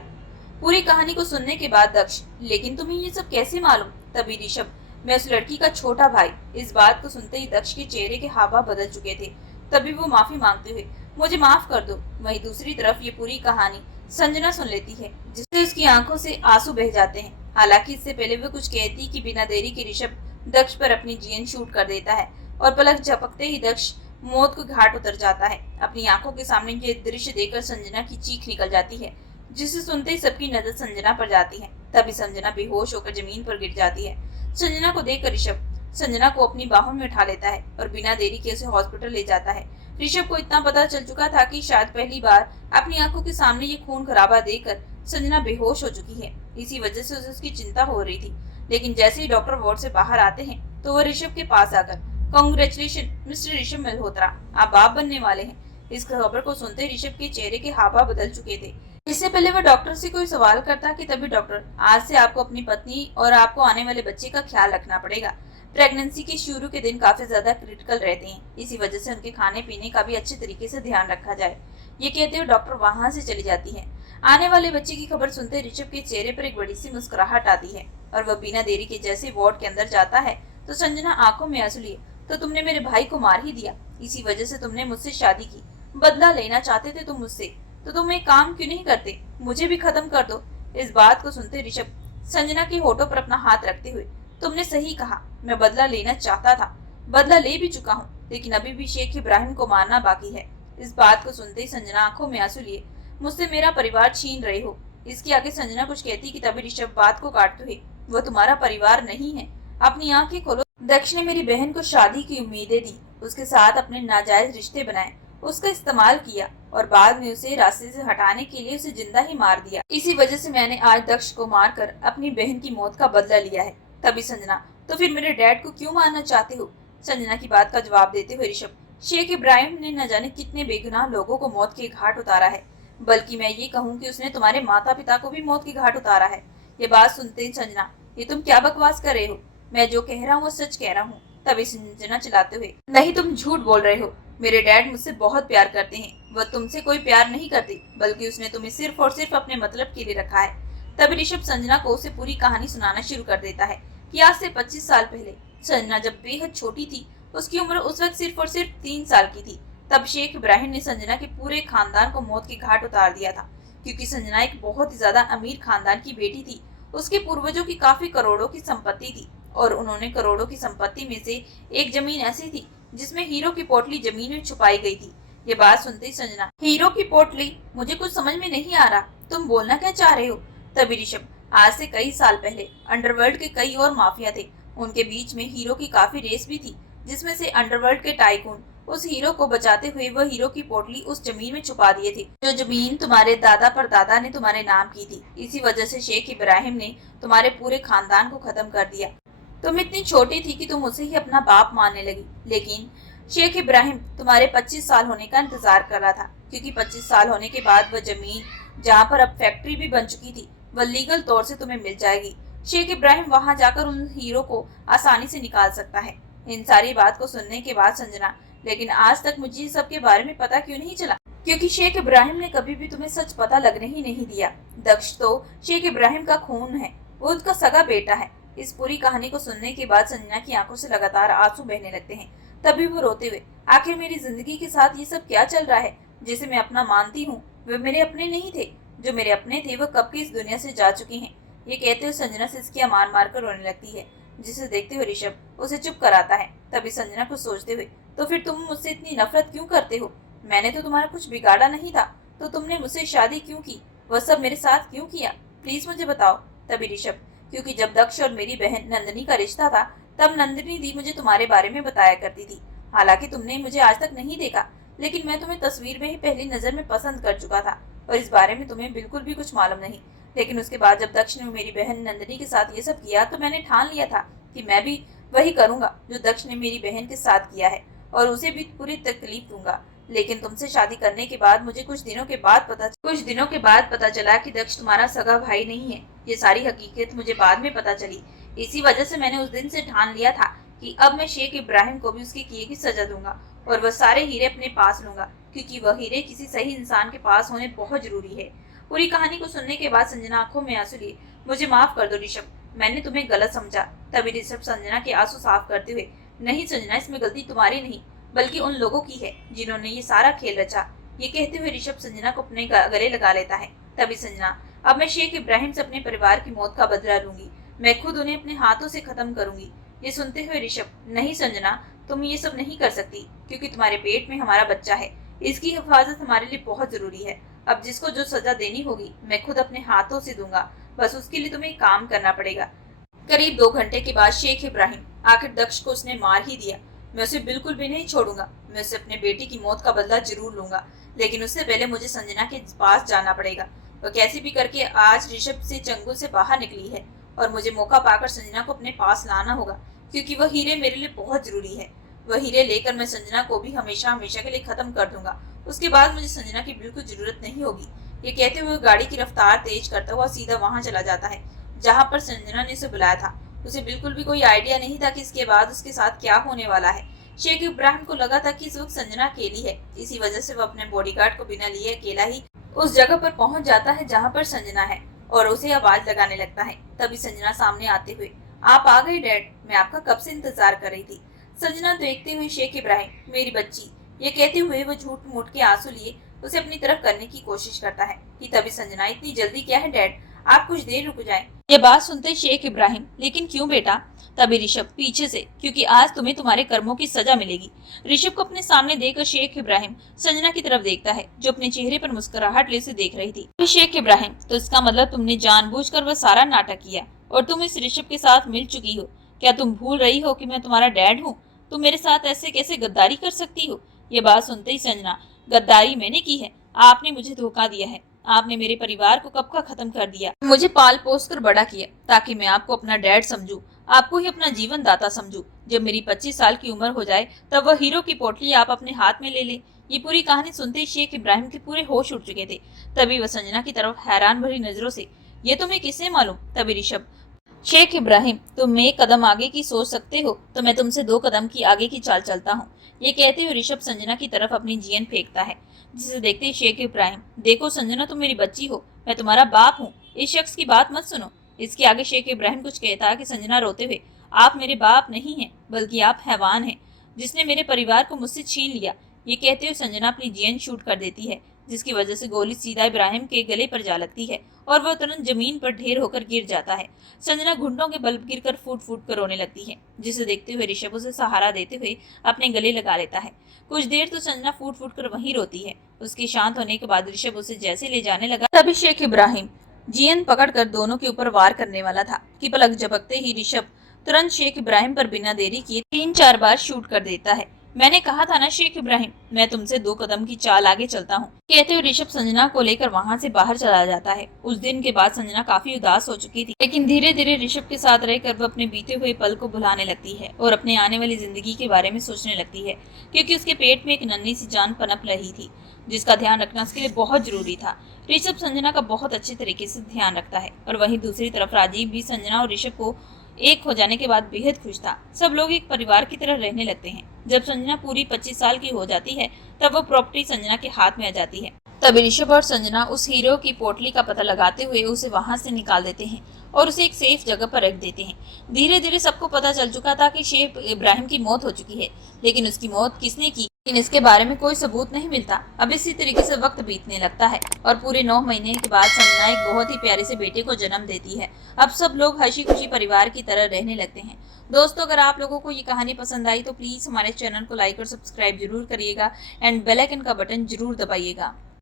पूरी कहानी को सुनने के बाद दक्ष, लेकिन तुम्हें ये सब कैसे मालूम। तभी ऋषभ, मैं उस लड़की का छोटा भाई। इस बात को सुनते ही दक्ष के चेहरे के हाव बदल चुके थे। तभी वो माफी मांगते हुए, मुझे माफ कर दो। वहीं दूसरी तरफ ये पूरी कहानी संजना सुन लेती है, जिससे उसकी आंखों से आंसू बह जाते हैं। हालांकि इससे पहले वो कुछ कहती कि बिना देरी के ऋषभ दक्ष पर अपनी जीएन शूट कर देता है और पलक झपकते ही दक्ष मौत को घाट उतर जाता है। अपनी आंखों के सामने ये दृश्य देखकर संजना की चीख निकल जाती है, जिसे सुनते ही सबकी नजर संजना पर जाती है। तभी संजना बेहोश होकर जमीन पर गिर जाती है। संजना को देखकर ऋषभ संजना को अपनी बाहों में उठा लेता है और बिना देरी के उसे हॉस्पिटल ले जाता है। ऋषभ को इतना पता चल चुका था कि शायद पहली बार अपनी आंखों के सामने ये खून खराबा देखकर संजना बेहोश हो चुकी है। इसी वजह से उसे उसकी चिंता हो रही थी। लेकिन जैसे ही डॉक्टर वार्ड से बाहर आते हैं तो वह ऋषभ के पास आकर, कांग्रेचुलेशन मिस्टर ऋषभ मल्होत्रा, आप बाप बनने वाले हैं। इस खबर को सुनते ऋषभ के चेहरे के हाव बदल चुके थे। इससे पहले वह डॉक्टर से कोई सवाल करता कि तभी डॉक्टर, आज से आपको अपनी पत्नी और आपको आने वाले बच्चे का ख्याल रखना पड़ेगा। प्रेगनेंसी के शुरू के दिन काफी ज्यादा क्रिटिकल रहते हैं, इसी वजह से उनके खाने पीने का भी अच्छे तरीके से ध्यान रखा जाए। ये कहते हुए डॉक्टर वहां से चली जाती है। आने वाले बच्चे की खबर सुनते ऋषभ के चेहरे पर एक बड़ी सी मुस्कुराहट आती है और वह बिना देरी के जैसे वार्ड के अंदर जाता है तो संजना आंखों में आंसू लिए, तो तुमने मेरे भाई को मार ही दिया, इसी वजह से तुमने मुझसे शादी की, बदला लेना चाहते थे तुम मुझसे, तो तुम एक काम क्यों नहीं करते, मुझे भी खत्म कर दो। इस बात को सुनते ऋषभ संजना के होठों पर अपना हाथ रखते हुए, तुमने सही कहा, मैं बदला लेना चाहता था, बदला ले भी चुका हूँ, लेकिन अभी भी शेख इब्राहिम को मारना बाकी है। इस बात को सुनते ही संजना आंखों में आंसू लिए, मुझसे मेरा परिवार छीन रहे हो। इसके आगे संजना कुछ कहती कि तभी ऋषभ बात को काटते हुए, वह तुम्हारा परिवार नहीं है, अपनी आंखें खोलो। दक्ष ने मेरी बहन को शादी की उम्मीदें दी, उसके साथ अपने नाजायज रिश्ते बनाए, उसका इस्तेमाल किया और बाद में उसे रास्ते से हटाने के लिए उसे जिंदा ही मार दिया। इसी वजह से मैंने आज दक्ष को मारकर अपनी बहन की मौत का बदला लिया है। तभी संजना, तो फिर मेरे डैड को क्यों मारना चाहते हो। संजना की बात का जवाब देते हुए ऋषभ, शेख इब्राहिम ने न जाने कितने बेगुनाह लोगों को मौत के घाट उतारा है, बल्कि मैं ये कहूँ कि उसने तुम्हारे माता पिता को भी मौत के घाट उतारा है। ये बात सुनते ही संजना, ये तुम क्या बकवास कर रहे हो, मैं जो कह रहा हूँ वो सच कह रहा हूँ। तभी संजना चिल्लाते हुए, नहीं तुम झूठ बोल रहे हो, मेरे डैड मुझसे बहुत प्यार करते हैं, वह तुमसे कोई प्यार नहीं करते, बल्कि उसने तुम्हें सिर्फ और सिर्फ अपने मतलब के लिए रखा है। तभी ऋषभ संजना को उसे पूरी कहानी सुनाना शुरू कर देता है कि आज से 25 साल पहले संजना जब बेहद छोटी थी, उसकी उम्र उस वक्त सिर्फ और सिर्फ 3 साल की थी, तब शेख इब्राहिम ने संजना के पूरे खानदान को मौत के घाट उतार दिया था। क्योंकि संजना एक बहुत ही ज्यादा अमीर खानदान की बेटी थी, उसके पूर्वजों की काफी करोड़ों की संपत्ति थी और उन्होंने करोड़ों की संपत्ति में से एक जमीन ऐसी थी जिसमें हीरो की पोटली जमीन में छुपाई गई थी। ये बात सुनते ही संजना, हीरो की पोटली, मुझे कुछ समझ में नहीं आ रहा, तुम बोलना क्या चाह रहे हो। तभी ऋषभ, आज से कई साल पहले अंडरवर्ल्ड के कई और माफिया थे, उनके बीच में हीरो की काफी रेस भी थी, जिसमें से अंडरवर्ल्ड के टाइकून उस हीरो को बचाते हुए वह हीरो की पोटली उस जमीन में छुपा दिए थे, जो जमीन तुम्हारे दादा परदादा ने तुम्हारे नाम की थी। इसी वजह से शेख इब्राहिम ने तुम्हारे पूरे खानदान को खत्म कर दिया। तुम इतनी छोटी थी कि तुम उसे ही अपना बाप मानने लगी, लेकिन शेख इब्राहिम तुम्हारे 25 साल होने का इंतजार कर रहा था, क्योंकि 25 साल होने के बाद वह जमीन जहाँ पर अब फैक्ट्री भी बन चुकी थी वह लीगल तौर से तुम्हें मिल जाएगी। शेख इब्राहिम वहां जाकर उन हीरो को आसानी से निकाल सकता है। इन सारी बात को सुनने के बाद संजना, लेकिन आज तक मुझे सब के बारे में पता क्यों नहीं चला? क्योंकि शेख इब्राहिम ने कभी भी तुम्हें सच पता लगने ही नहीं दिया। दक्ष तो शेख इब्राहिम का खून है, वो उसका सगा बेटा है। इस पूरी कहानी को सुनने के बाद संजना की आंखों से लगातार आंसू बहने लगते हैं। तभी वो रोते हुए, आखिर मेरी जिंदगी के साथ ये सब क्या चल रहा है? जिसे मैं अपना मानती हूँ वे मेरे अपने नहीं थे, जो मेरे अपने थे वो कब की इस दुनिया से जा चुके हैं। ये कहते हुए संजना सिसकियां मार मार कर रोने लगती है, जिसे देखते हुए ऋषभ उसे चुप कराता है। तभी संजना कुछ सोचते हुए, तो फिर तुम मुझसे इतनी नफरत क्यों करते हो? मैंने तो तुम्हारा कुछ बिगाड़ा नहीं था, तो तुमने मुझसे शादी क्यों की? वह सब मेरे साथ क्यों किया? प्लीज मुझे बताओ। तभी ऋषभ, क्योंकि जब दक्ष और मेरी बहन नंदिनी का रिश्ता था तब नंदिनी दी मुझे तुम्हारे बारे में बताया करती थी। हालांकि तुमने मुझे आज तक नहीं देखा, लेकिन मैं तुम्हें तस्वीर में ही पहली नजर में पसंद कर चुका था और इस बारे में तुम्हें बिल्कुल भी कुछ मालूम नहीं। लेकिन उसके बाद जब दक्ष ने मेरी बहन नंदिनी के साथ ये सब किया तो मैंने ठान लिया था कि मैं भी वही करूंगा जो दक्ष ने मेरी बहन के साथ किया है, और उसे भी पूरी तकलीफ दूंगा। लेकिन तुमसे शादी करने के बाद मुझे कुछ दिनों के बाद पता चला कि दक्ष तुम्हारा सगा भाई नहीं है। ये सारी हकीकत मुझे बाद में पता चली। इसी वजह से मैंने उस दिन से ठान लिया था कि अब मैं शेख इब्राहिम को भी उसके किए की सजा दूंगा और वह सारे हीरे अपने पास लूंगा, क्योंकि वह हीरे किसी सही इंसान के पास होने बहुत जरूरी है। पूरी कहानी को सुनने के बाद संजना आंखों में आंसू लिए, मुझे माफ कर दो ऋषभ, मैंने तुम्हें गलत समझा। तभी ऋषभ संजना के आंसू साफ करते हुए, नहीं संजना, इसमें गलती तुम्हारी नहीं बल्कि उन लोगों की है जिन्होंने ये सारा खेल रचा। ये कहते हुए ऋषभ संजना को अपने गले लगा लेता है। तभी संजना, अब मैं शेख इब्राहिम से अपने परिवार की मौत का बदला लूंगी, मैं खुद उन्हें अपने हाथों से खत्म करूंगी। ये सुनते हुए ऋषभ, नहीं संजना, तुम ये सब नहीं कर सकती, क्योंकि तुम्हारे पेट में हमारा बच्चा है, इसकी हिफाजत हमारे लिए बहुत जरूरी है। अब जिसको जो सजा देनी होगी मैं खुद अपने हाथों से दूंगा, बस उसके लिए तुम्हें काम करना पड़ेगा। करीब 2 घंटे के बाद शेख इब्राहिम, आखिर दक्ष को उसने मार ही दिया, मैं उसे बिल्कुल भी नहीं छोड़ूंगा, मैं उसे अपने बेटी की मौत का बदला जरूर लूंगा, लेकिन उससे पहले मुझे संजना के पास जाना पड़ेगा। वह कैसे भी करके आज ऋषभ से चंगुल से बाहर निकली है और मुझे मौका पाकर संजना को अपने पास लाना होगा, क्योंकि वह हीरे मेरे लिए बहुत जरूरी है। वह हीरे लेकर मैं संजना को भी हमेशा हमेशा के लिए खत्म कर दूंगा, उसके बाद मुझे संजना की बिल्कुल जरूरत नहीं होगी। ये कहते हुए गाड़ी की रफ्तार तेज करता हुआ सीधा वहां चला जाता है जहां पर संजना ने उसे बुलाया था। उसे बिल्कुल भी कोई आइडिया नहीं था कि इसके बाद उसके साथ क्या होने वाला है। शेख इब्राहिम को लगा था कि इस वक्त संजना अकेली है, इसी वजह से वह अपने बॉडीगार्ड को बिना लिए अकेला ही उस जगह पर पहुंच जाता है जहां पर संजना है और उसे आवाज लगाने लगता है। तभी संजना सामने आते हुए, आप आ गए डैड, मैं आपका कब से इंतजार कर रही थी। संजना देखते हुए, शेख इब्राहिम, मेरी बच्ची, ये कहते हुए वो झूठ मूठ के आंसू लिए उसे अपनी तरफ करने की कोशिश करता है कि तभी संजना, इतनी जल्दी क्या है डैड, आप कुछ देर रुक जाएं। ये बात सुनते शेख इब्राहिम, लेकिन क्यों बेटा? तभी ऋषभ पीछे से, क्योंकि आज तुम्हें तुम्हारे कर्मों की सजा मिलेगी। ऋषभ को अपने सामने देखकर शेख इब्राहिम संजना की तरफ देखता है, जो अपने चेहरे पर मुस्कुराहट ले उसे देख रही थी। शेख इब्राहिम, तो इसका मतलब तुमने जानबूझकर वह सारा नाटक किया और तुम इस ऋषभ के साथ मिल चुकी हो। क्या तुम भूल रही हो कि मैं तुम्हारा डैड हूँ? तुम मेरे साथ ऐसे कैसे गद्दारी कर सकती हो? ये बात सुनते ही संजना, गद्दारी मैंने की है, आपने मुझे धोखा दिया है, आपने मेरे परिवार को कब का खत्म कर दिया, मुझे पाल पोस कर बड़ा किया ताकि मैं आपको अपना डैड समझूं, आपको ही अपना जीवन दाता समझूं। जब मेरी 25 साल की उम्र हो जाए तब वह हीरो की पोटली आप अपने हाथ में ले ले। ये पूरी कहानी सुनते ही शेख इब्राहिम के पूरे होश उड़ चुके थे। तभी वह संजना की तरफ हैरान भरी नजरों से, ये तुम्हें किसने मालूम? तभी ऋषभ, शेख इब्राहिम, तुम एक कदम आगे की सोच सकते हो तो मैं तुमसे 2 कदम की आगे की चाल चलता हूँ। ये कहते हुए ऋषभ संजना की तरफ अपनी जीएन फेंकता है, जिसे देखते ही शेख इब्राहिम, देखो संजना, तुम मेरी बच्ची हो, मैं तुम्हारा बाप हूँ, इस शख्स की बात मत सुनो। इसके आगे शेख इब्राहिम कुछ कहता है कि संजना रोते हुए, आप मेरे बाप नहीं हैं, बल्कि आप हैवान हैं, जिसने मेरे परिवार को मुझसे छीन लिया। ये कहते हुए संजना अपनी जीएन शूट कर देती है, जिसकी वजह से गोली सीधा इब्राहिम के गले पर जा लगती है और वह तुरंत जमीन पर ढेर होकर गिर जाता है। संजना घुटनों के बल गिरकर फूट फूट कर रोने लगती है, जिसे देखते हुए ऋषभ उसे सहारा देते हुए अपने गले लगा लेता है। कुछ देर तो संजना फूट फूट कर वहीं रोती है। उसके शांत होने के बाद ऋषभ उसे जैसे ले जाने लगा, तभी शेख इब्राहिम जीएन पकड़कर दोनों के ऊपर वार करने वाला था कि पलक झपकते ही ऋषभ तुरंत शेख इब्राहिम पर बिना देरी किए 3-4 बार शूट कर देता है। मैंने कहा था ना शेख इब्राहिम, मैं तुमसे 2 कदम की चाल आगे चलता हूँ। कहते हुए ऋषभ संजना को लेकर वहाँ से बाहर चला जाता है। उस दिन के बाद संजना काफी उदास हो चुकी थी, लेकिन धीरे धीरे ऋषभ के साथ रहकर वो अपने बीते हुए पल को भुलाने लगती है और अपने आने वाली जिंदगी के बारे में सोचने लगती है, क्योंकि उसके पेट में एक नन्ही सी जान पनप रही थी, जिसका ध्यान रखना उसके लिए बहुत जरूरी था। ऋषभ संजना का बहुत अच्छे तरीके से ध्यान रखता है और वहीं दूसरी तरफ राजीव भी संजना और ऋषभ को एक हो जाने के बाद बेहद खुश था। सब लोग एक परिवार की तरह रहने लगते हैं। जब संजना पूरी 25 साल की हो जाती है तब वो प्रॉपर्टी संजना के हाथ में आ जाती है। तभी ऋषभ और संजना उस हीरो की पोटली का पता लगाते हुए उसे वहां से निकाल देते हैं और उसे एक सेफ जगह पर रख देते हैं। धीरे धीरे सबको पता चल चुका था कि शेख इब्राहिम की मौत हो चुकी है, लेकिन उसकी मौत किसने की, लेकिन इसके बारे में कोई सबूत नहीं मिलता। अब इसी तरीके से वक्त बीतने लगता है और पूरे 9 महीने के बाद संजना एक बहुत ही प्यारे से बेटे को जन्म देती है। अब सब लोग हंसी खुशी परिवार की तरह रहने लगते हैं। दोस्तों, अगर आप लोगों को ये कहानी पसंद आई तो प्लीज हमारे चैनल को लाइक और सब्सक्राइब जरूर करिएगा एंड बेल आइकन का बटन जरूर दबाइएगा।